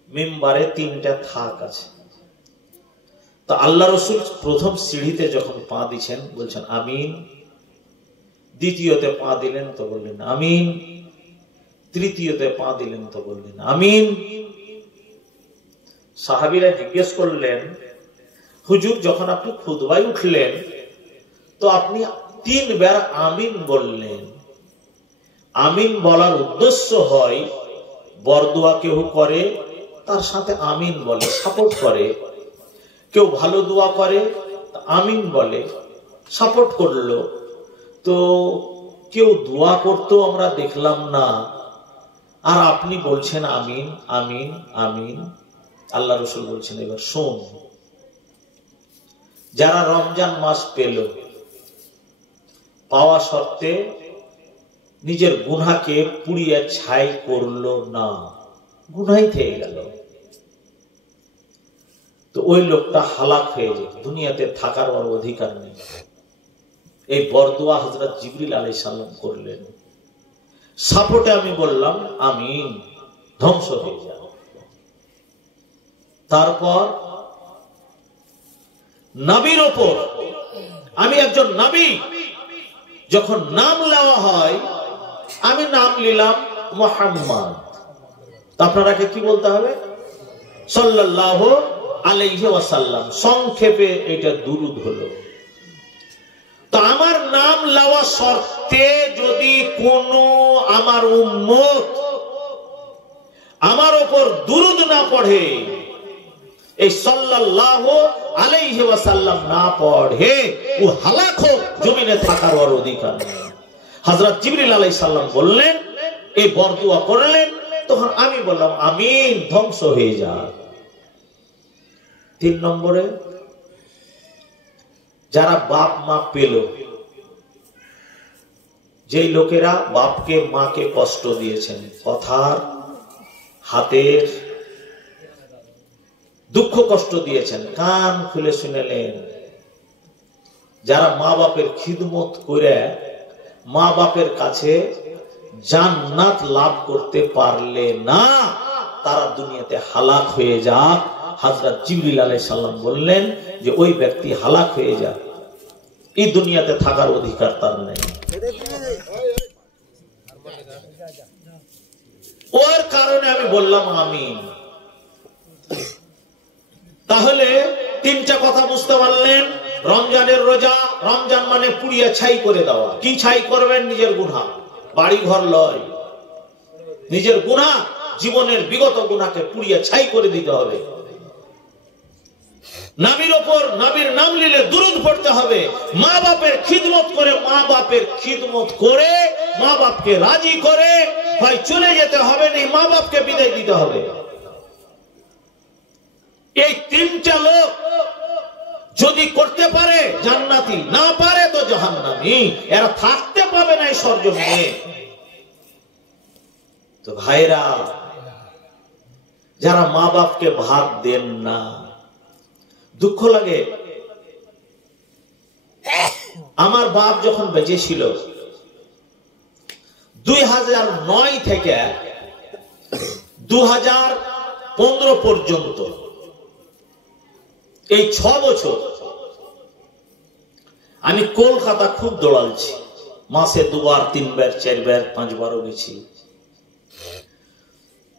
মিম্বারে 3টা থাক আছে, তো আল্লাহ রাসূল প্রথম সিঁড়িতে যখন পা দিচ্ছেন বলছেন আমিন, দ্বিতীয়তে পা দিলেন তো বললেন আমিন, তৃতীয়তে পা দিলেন তো বললেন আমিন। সাহাবীরা জিজ্ঞেস করলেন, হুজুর যখন আপনি খুতবায় উঠলেন তো আপনি 3 বার আমিন বললেন, আমিন বলার উদ্দেশ্য হয় বরদোয়া কেউ করে তার সাথে আমিন বলে, সাপোর্ট করে। কেউ ভালো দোয়া করে আমিন বলে, সাপোর্ট করলো। তো কেউ দোয়া করতেও আমরা দেখলাম না, আর আপনি বলছেন আমিন আমিন আমিন। আল্লাহ রাসূল বলছেন এবার শোন, যারা রমজান মাস পেল, পাওয়া সত্ত্বে নিজের গুনাহকে পুড়িয়ে ছাই করলো না, গুনাহই থেকে গেল, তো ওই লোকটা হালাক হয়ে যায়, দুনিয়াতে থাকার ওর অধিকার নেই। এই বরদোয়া হযরত জিবরিল আলাইহিস সালাম করলেন, সাপোর্টে আমি বললাম আমিন, ধ্বংস হয়ে যাবে। তারপর নবীর উপর, আমি একজন নবী, যখন নাম নেওয়া হয় আমি নাম নিলাম মুহাম্মদ, আপনারাকে কি বলতে হবে? সাল্লাল্লাহু আলাইহি ওয়াসাল্লাম, সংক্ষেপে এটা দুরূদ হলো। তো আমার নাম লওয়া শর্তে যদি কোনো আমার উম্মত আমার উপর দুরূদ না পড়ে, এই সাল্লাল্লাহু আলাইহি ওয়াসাল্লাম না পড়ে, ও হালাক হোক, জমিনে থাকার ওর অধিকার নেই। হযরত জিবরিল আলাইহিস সালাম বললেন, এই বরদোয়া করলেন, তখন আমি বললাম আমিন, ধ্বংস হয়ে যায়। 3 নম্বরে, যারা বাপ মা পেল, যেই লোকেরা বাপকে মাকে কষ্ট দিয়েছেন, কথার হাতের দুঃখ কষ্ট দিয়েছেন, কান খুলে শুনেলেন। যারা মা বাপের খিদমত করে মা বাপের কাছে জান্নাত লাভ করতে পারলে না, তারা দুনিয়াতে হালাক হয়ে যাক। হযরত জিবরিল আলাইহিস সালাম বললেন যে ওই ব্যক্তি হালাক হয়ে যাক, এই দুনিয়াতে থাকার অধিকার তার নেই। ওর কারণে আমি বললাম আমিন। তাহলে 3টা কথা বুঝতে পারলেন। রমজানের রোজা, রমজান মানে পুড়িয়ে ছাই করে দেওয়া। কি ছাই করবেন? নিজের গুনাহ, বাড়ি ঘর লয়, নিজের গুনাহ, জীবনের বিগত গুনাহকে পুড়িয়ে ছাই করে দিতে হবে। নবীর উপর, নবীর নাম নিলে দুরূদ পড়তে হবে। মা বাপের খিদমত করে, মা বাপের খিদমত করে, মা বাপকে রাজি করে ভাই চলে যেতে হবে, না মা বাপকে বিদায় দিতে হবে। এই 3টা লোক যদি করতে পারে জান্নাতি, না পারে তো জাহান্নামী। এরা থাকতে পাবে না এই সরজমিনে। তো ভাইরা, যারা মা বাপকে ভাত দেন না, দুঃখ লাগে। আমার বাপ যখন বেঁচে ছিল 2009 থেকে 2015 পর্যন্ত, এই 6 বছর আমি কলকাতা খুব দৌড়ালছি। মাসে 2 বার 3 বার 4 বার 5 বারও গেছি।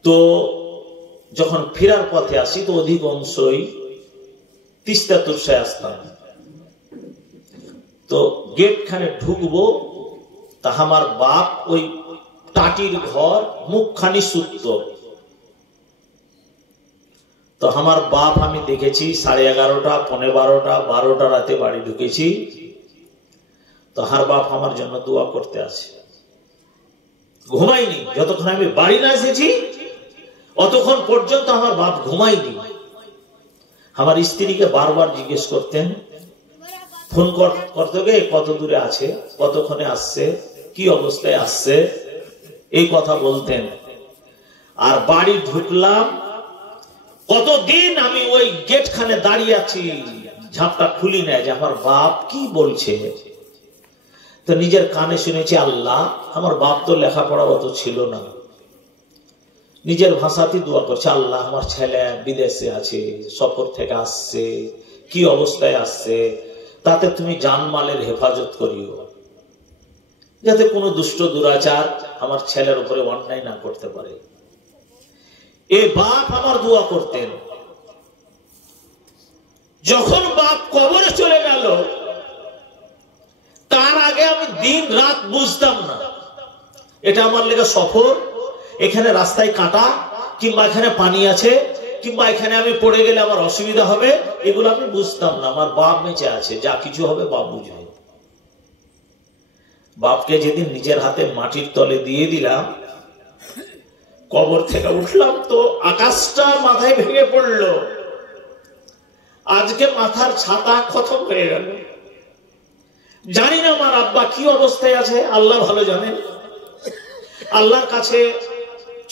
তো যখন ফেরার পথে আসি তো অধিকাংশই তিস্তা তুরসায় আসতাম। তো গেট খানে ঢুকবো, তা আমার বাপ ওই টাটির ঘর, মুখখানি সুত্ত। তো আমার বাপ আমি দেখেছি 11:30, 11:15, 12টা রাতে বাড়ি ঢুকেছি। তো আমার বাপ আমার জন্য দোয়া করতে আছে, ঘুমাইনি যতক্ষণ আমি বাড়ি না এসেছি, অতক্ষণ পর্যন্ত আমার বাপ ঘুমাইনি। আমার স্ত্রীকে বারবার জিজ্ঞেস করতেন, ফোন করতে গে কত দূরে আছে, কতক্ষণে আসছে, কি অবস্থায় আসছে, এই কথা বলতেন। আর বাড়ি ঢুকলাম, কতদিন আমি ওই গেট খানে দাঁড়িয়ে আছি, ঝাপটা খুলি না যে আমার বাপ কি বলছে। তো নিজের কানে শুনেছি, আল্লাহ, আমার বাপ তো লেখাপড়া অত ছিল না, নিজের ভাষাতেই দোয়া করছে, আল্লাহ আমার ছেলে বিদেশে আছে, সফর থেকে আসছে, কি অবস্থায় আসছে, তাতে তুমি জানমালের হেফাজত করিও, যাতে কোনো দুষ্ট দুরাচার আমার ছেলের উপরে অন্যায় না করতে পারে। এ বাপ আমার দোয়া করতেন। যখন বাপ কবরে চলে গেল, তার আগে আমি দিন রাত বুঝতাম না এটা আমার লেগে সফর, এখানে রাস্তায় কাটা, কিংবা এখানে পানি আছে, কিংবা এখানে আমি পড়ে গেলে আমার অসুবিধা হবে, এগুলো আমি বুঝতাম না। আমার বাপ বেঁচে আছে, যা কিছু হবে বাপ বুঝবে। বাপকে যেদিন নিজের হাতে মাটির তলে দিয়ে দিলাম, কবর থেকে উঠলাম, তো আকাশটা মাথায় ভেঙে পড়লো। আজকে মাথার ছাতা খতম হয়ে গেল। জানি না আমার আব্বা কি অবস্থায় আছে, আল্লাহ ভালো জানেন। আল্লাহর কাছে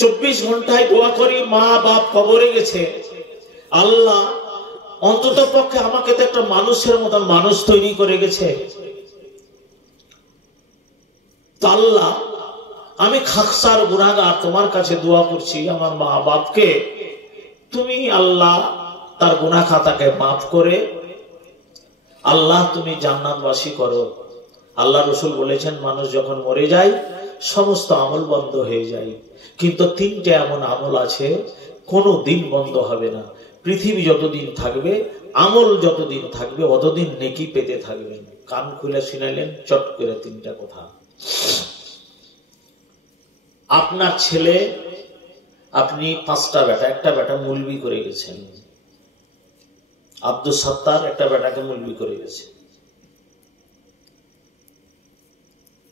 24 ঘন্টায় দোয়া করি, মা বাপ কবরে গেছে, আল্লাহ অন্তত পক্ষে আমাকে তো একটা মানুষের মতন মানুষ তৈরি করে গেছে। তো আল্লাহ, আমি খাকসার গুনাহগার, তোমার কাছে দোয়া করছি, আমার মা বাপকে তুমি আল্লাহ তার গুনাহ খাতাকে মাফ করে আল্লাহ তুমি জান্নাতবাসী করো। আল্লাহ রসুল বলেছেন, মানুষ যখন মরে যায় সমস্ত আমল বন্ধ হয়ে যায়, কিন্তু 3টে এমন আমল আছে কোনো দিন বন্ধ হবে না। পৃথিবী যতদিন থাকবে, আমল যতদিন থাকবে, অতদিন নেকি পেতে থাকবেন। কান খুলে শুনাইলেন চট করে 3টা কথা। আপনার ছেলে, আপনি 5টা বেটা, একটা বেটা মুলবি করে গেছেন, আব্দুল সত্তার একটা বেটাকে মুলবি করে গেছে।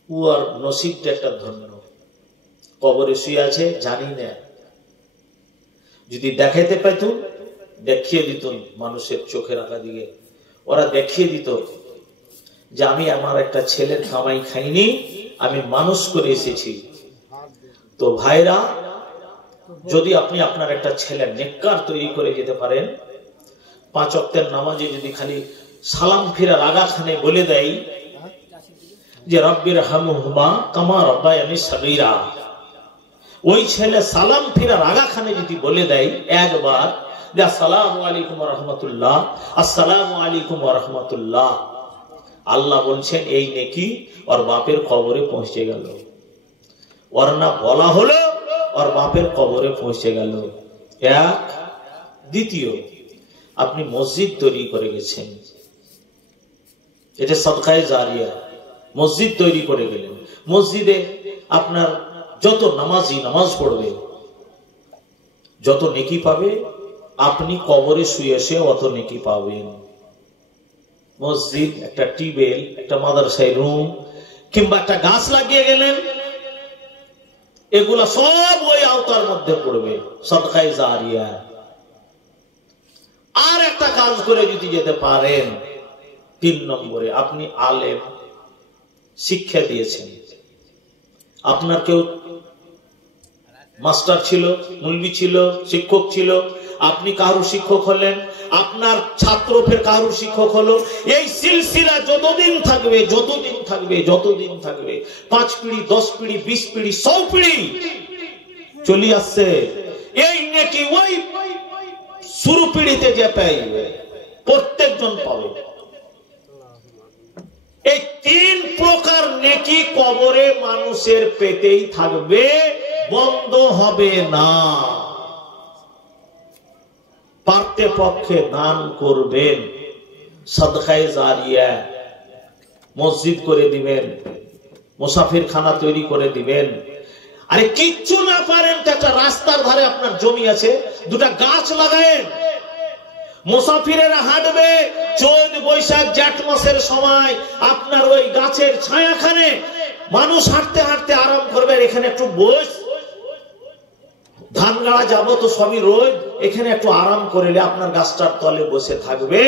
ও আর নসিবটা একটা ধন্য, কবরে শুয়ে আছে, জানি না, যদি দেখাইতে পাইত দেখিয়ে দিত মানুষের চোখের আঁকা দিকে, ওরা দেখিয়ে দিত যে আমি আমার একটা ছেলের কামাই খাইনি, আমি মানুষ করে এসেছি। তো ভাইরা, যদি আপনি আপনার একটা ছেলে নেককার তৈরি করে যেতে পারেন, 5 ওয়াক্তের নামাজে যদি খালি সালাম ফিরার আগাখানে বলে দেয় যে রব্বির হামহুমা কামা রাব্বায়ানি সাগীরা, ওই ছেলে সালাম ফিরার আগাখানে যদি বলে দেয় একবার যে আসসালামু আলাইকুম ওয়া রাহমাতুল্লাহ, আসসালামু আলাইকুম ওয়া রাহমাতুল্লাহ, আল্লাহ বলছেন এই নেকি ওর বাপের কবরে পৌঁছে গেল। ওর না বলা হলো, ওর বাপের কবরে পৌঁছে গেল। এক। দ্বিতীয়, আপনি মসজিদ তৈরি করে গেছেন, এটা সদকায়ে জারিয়া, মসজিদ তৈরি করে গেলেন। মসজিদে আপনার যত নামাজি নামাজ পড়বে, যত নেকি পাবে, আপনি কবরে শুয়ে শুয়ে অত নেকি পাবেন। মসজিদ, একটা টিউবওয়েল, একটা মাদ্রাসায় রুম, কিংবা একটা গাছ লাগিয়ে গেলেন, এগুলা সব ওই আওতার মধ্যে পড়বে, সদকায়ে জারিয়া। আর একটা কাজ করে যদি যেতে পারেন, 3 নম্বরে, আপনি আলেম, শিক্ষা দিয়েছেন, আপনার কেউ মাস্টার ছিল, মুলবি ছিল, শিক্ষক ছিল, আপনি কারো শিক্ষক হলেন, আপনার ছাত্র ফের কারো শিক্ষক হলো, এই সিলসিলা যতদিন থাকবে, যতদিন থাকবে, যতদিন থাকবে, 5 পিঢ়ি, 10 পিঢ়ি, 20 পিঢ়ি, 100 পিঢ়ি চলে আসছে, এই নেকি ওই শুরু পিঢ়িতে যে পাইবে প্রত্যেকজন পাবে। এই 3 প্রকার নেকি কবরে মানুষের পেতেই থাকবে, বন্ধ হবে না। পারতে পক্ষে দান করবেন, সদকায়ে জারিয়া। মসজিদ করে দিবেন, মুসাফির খানা তৈরি করে দিবেন। আরে কিচ্ছু না পারেন তো একটা রাস্তার ধারে আপনার জমি আছে, দুটা গাছ লাগায়েন। মুসাফিরেরা হাঁটবে চৈত বৈশাখ জ্যৈষ্ঠ মাসের সময়, আপনার ওই গাছের ছায়াখানে মানুষ হাঁটতে হাঁটতে আরাম করবে। এখানে একটু বস, ধান গাড়া যাবো তো সবই রোদ, এখানে একটু আরাম করলে আপনার গাছটার তলে বসে থাকবে,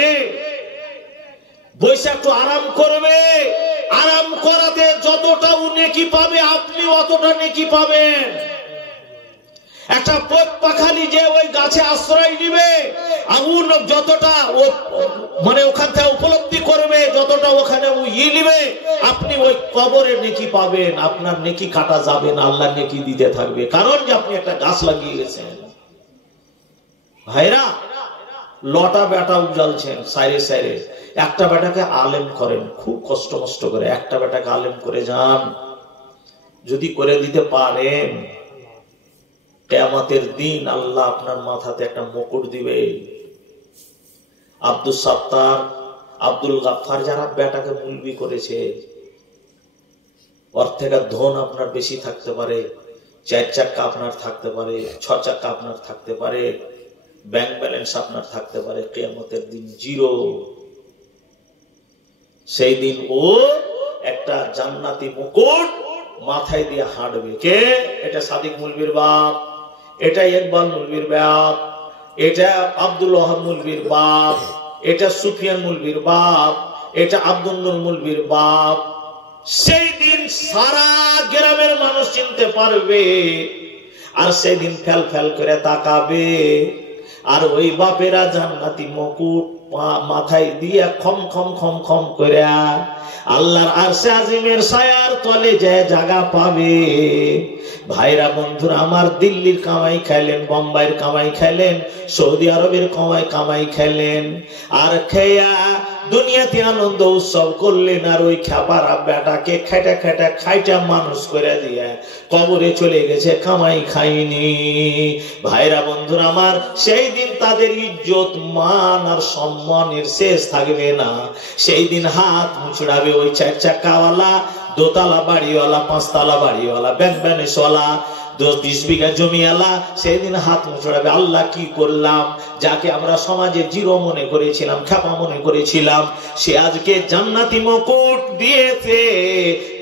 বসে একটু আরাম করবে। আরাম করাতে যতটা নেকি পাবে আপনি অতটা নেকি পাবেন। একটা পাখালি যে ওই গাছে আশ্রয় নিবে, আগুন যতটা মানে ওখান থেকে উপলব্ধি করবে, যতটা ওখানে নিবে, আপনি ওই কবরে নেকি পাবেন। আপনার নেকি কাটা যাবে না, আল্লাহ নেকি দিতে থাকবে, কারণ যে আপনি একটা গাছ লাগিয়ে গেছেন। ভাইরা, লটা বেটা উজালছেন সাইরে সাইরে, একটা বেটাকে আলেম করেন, খুব কষ্ট মষ্ট করে একটা বেটাকে আলেম করে যান। যদি করে দিতে পারেন, কিয়ামতের দিন আল্লাহ আপনার মাথাতে একটা মুকুট দিবে। আব্দুল সাত্তার, আব্দুল গাফফার যারা বেটাকে মুলবি করেছে, ওর থেকে ধন আপনার বেশি থাকতে পারে, 4 চাক্কা আপনার থাকতে পারে, 6 চাক্কা আপনার থাকতে পারে, ব্যাংক ব্যালেন্স আপনার থাকতে পারে, কিয়ামতের দিন জিরো। সেই দিন ও একটা জান্নাতি মুকুট মাথায় দিয়ে হাঁটবে। কে? এটা সাদিক মুলবির বাপ, এটা ইকবাল মুলবির বাপ, এটা আব্দুল ওয়াহাব মুলবির বাপ, এটা সুফিয়ান মুলবির বাপ, এটা আব্দুল নূর মুলবির বাপ। সেই দিন সারা গ্রামের মানুষ চিনতে পারবে, আর সেই দিন ফেল ফেল করে তাকাবে, আর ওই বাপেরা জান্নাতি মুকুট মাথায় দিয়ে খম খম খম খম করে আল্লাহর আরশে আজিমের ছায়ার তলে যায় জায়গা পাবে। ভাইরা বন্ধুরা আমার, দিল্লির কামাই খাইলেন, বোম্বাইয়ের কামাই খাইলেন, সৌদি আরবের কামাই খাইলেন, আর খেয়া দুনিয়াতে আনন্দ উৎসব করলেন, আর ওই খাপারা বেটাকে খাইটা খাইটা খাইটা মানুষ করে দিয়ে কবরে চলে গেছে, কামাই খাইনি। ভাইরা বন্ধুরা আমার, সেই দিন তাদের ইজ্জত মান আর সম্মানের শেষ থাকবে না। সেই দিন হাত মুচড়াবে ওই 4 চাকাওয়ালা, দোতলা বাড়িওয়ালা, 5 তলা বাড়িওয়ালা, ব্যাংক ব্যালেন্সওয়ালা, 10-20 বিঘা জমিওয়ালা। সেই দিন হাত মুচড়াবে, আল্লাহ কি করলাম? যাকে আমরা সমাজে জিরো মনে করেছিলাম, খাপা মনে করেছিলাম, সে আজকে জান্নাতি মুকুট দিয়েছে,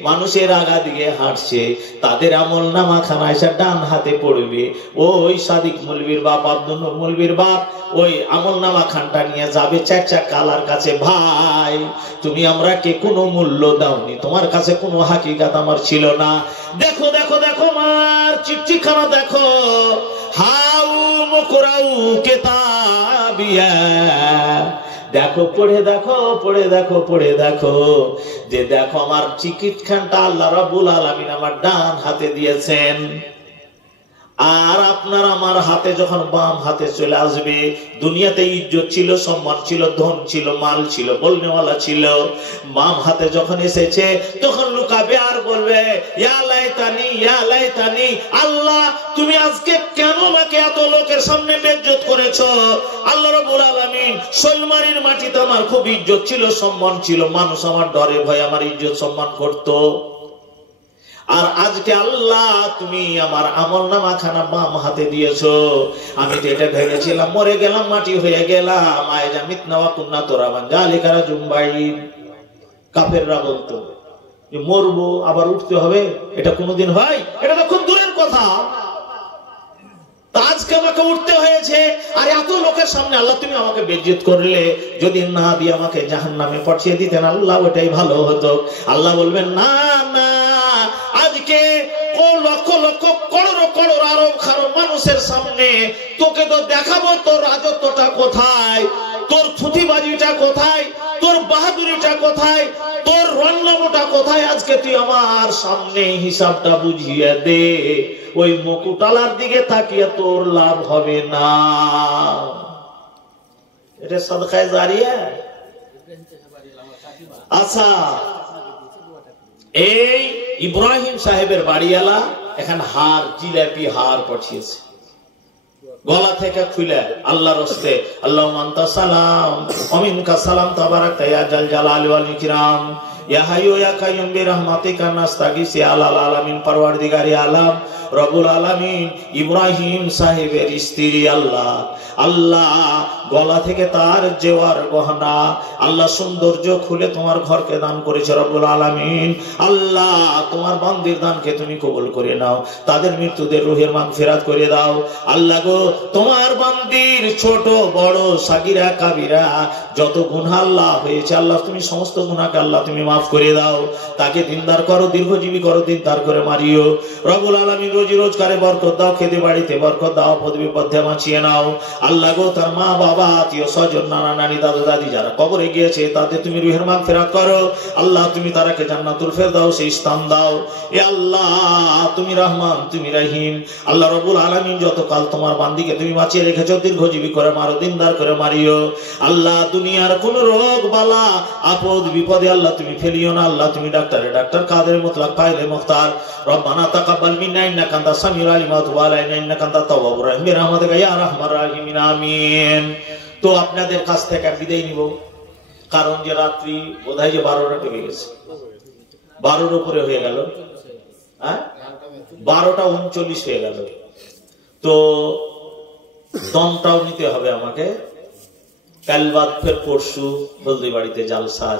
মানুষের আগা দিকে হাঁটছে, তাদের আমল নামা খানা এসে ডান হাতে পড়বে। ওই সাদিক মুলবির বাপ, আব্দুল নূর মুলবির বাপ ওই আমল নামা খানটা নিয়ে যাবে 4 চাকালার কাছে। ভাই, তুমি আমরা কে কোনো মূল্য দাওনি, তোমার কাছে কোনো হাকিকাত আমার ছিল না। দেখো দেখো দেখো মার চিঠিখানা দেখো, হাউ মুকরাউ কিতাবিয়া, দেখো পড়ে দেখো, পড়ে দেখো, পড়ে দেখো, যে দেখো আমার টিকিট খানটা আল্লাহ রাব্বুল আলামিন আমার ডান হাতে দিয়েছেন, আর আপনার আমার হাতে যখন বাম হাতে চলে আসবে, দুনিয়াতে ইজ্জত ছিল, সম্মান ছিল, ধন ছিল, মাল ছিল, বলনেওয়ালা ছিল, বাম হাতে যখন এসেছে তখন লুকাবে আর বলবে, ইয়া লাইতানি, ইয়া লাইতানি, আল্লাহ তুমি আজকে কেন আমাকে এত লোকের সামনে বেইজ্জত করেছো? আল্লাহ রাব্বুল আলামিন, শৈলমারির মাটিতে আমার খুব ইজ্জত ছিল, সম্মান ছিল, মানুষ আমার ডরে ভয়ে আমার ইজ্জত সম্মান করতো, আর আজকে আল্লাহ তুমি আমার আমলনামা খানা বাম হাতে দিয়েছো। আমি তো এটা ভেবেছিলাম মরে গেলাম, মাটি হয়ে গেলাম, আয়জা মিতনাওয়া কুন্না তোরাবান জালিকারা জুম্বাই। কাফেররা বলতো যে মরবো আবার উঠতে হবে, এটা কোনোদিন হয়? এটা তো খুব দূরের কথা। আজকে আমাকে উঠতে হয়েছে, আর এত লোকের সামনে আল্লাহ তুমি আমাকে বেইজ্জত করলে, যদি না দিয়ে আমাকে জাহান্নামে পাঠিয়ে দিতেন আল্লাহ, ওটাই ভালো হতো। আল্লাহ বলবেন না না, আজকে লক্ষ লক্ষ করোড় করোড় আরব খারব মানুষের সামনে তোকে তো দেখাবো তোর রাজত্বটা কোথায়, তোর থুতিবাজিটা কোথায়, তোর বাহাদুরিটা কোথায়, তোর রণনমটা কোথায়। আজকে তুই আমার সামনে হিসাবটা বুঝিয়ে দে। ওই মুকুটালার দিকে তাকিয়ে তোর লাভ হবে না। এটা সাদকায়ে জারিয়া। আচ্ছা, এই ইব্রাহিম সাহেবের বাড়িওয়ালা এখানে হার, জিলাপি হার পাঠিয়েছে, গলা থেকে খুলে আল্লাহর হস্তে, আল্লাহুম্মা আনতা সালাম ওয়া মিনকা সালাম তাবারাকতা ইয়া জাল জালালি ওয়াল ইকরাম, ইয়া হাইয়ু ইয়া কাইয়ুম বিরহমাতিকা নাস্তাগীস ইয়া আলাল আলামিন পরওয়ারদিগারে আলাম রব্বুল আলামিন ইব্রাহিম সাহেবের স্ত্রী আল্লাহ আল্লাহ গলা থেকে তার জেওয়ার গহনা আল্লাহ সৌন্দর্য খুলে তোমার ঘরকে দান করেছে রব্বুল আলামিন আল্লাহ তোমার বান্দির দানকে তুমি কবুল করে নাও তাদের মৃত্যুদের রুহের মাগফিরাত করে দাও আল্লাহ গো তোমার বান্দির ছোট বড় সাগিরা কাবিরা যত গুনাহ আল্লাহ হয়েছে আল্লাহ তুমি সমস্ত গুনাহকে আল্লাহ তুমি মাফ করে দাও তাকে দিনদার করো দীর্ঘজীবী করো দিনদার করে মারিও রব্বুল আলামিন রোজি রোজগারে বরকত দাও খেতে বাড়িতে বরকত দাও পদ বিপদে বাঁচিয়ে নাও আল্লাহ গো তার মা বাবা আত্মীয় স্বজন নানা নানি দাদু দাদি যারা কবরে গিয়েছে তাদের তুমি রুহের মাগফিরাত করো আল্লাহ তুমি তারাকে জান্নাতুল ফেরদাউসে স্থান দাও এ আল্লাহ তুমি রহমান তুমি রহিম আল্লাহ রব্বুল আলামিন যতকাল তোমার বান্দিকে তুমি বাঁচিয়ে রেখেছো দীর্ঘজীবী করে মারো দিনদার করে মারিও আল্লাহ দুনিয়ার কোন রোগ বালা আপদ বিপদে আল্লাহ তুমি ফেলিও না আল্লাহ তুমি ডাক্তার কাদের মুতলাক ফাইলে মুখতার রব্বানা তাকাব্বাল মিন্না ইন্নাকা আনতাস সামিউল আলিম ওয়া তুব আলাইনা ইন্নাকা আনতাত তাওয়াবুর রহিম বিরহমাতিকা ইয়া আরহামার রাহিমিন আমিন তো আপনাদের কাছ থেকে বিদায় নিব কারণ যে রাত্রি বোধহয় যে 12টা বেজে গেছে 12-র উপরে হয়ে গেল হ্যাঁ 12টা 39 হয়ে গেল তো দমটাও নিতে হবে আমাকে কাল বাদ ফের পরশু হলদিবাড়িতে জালসা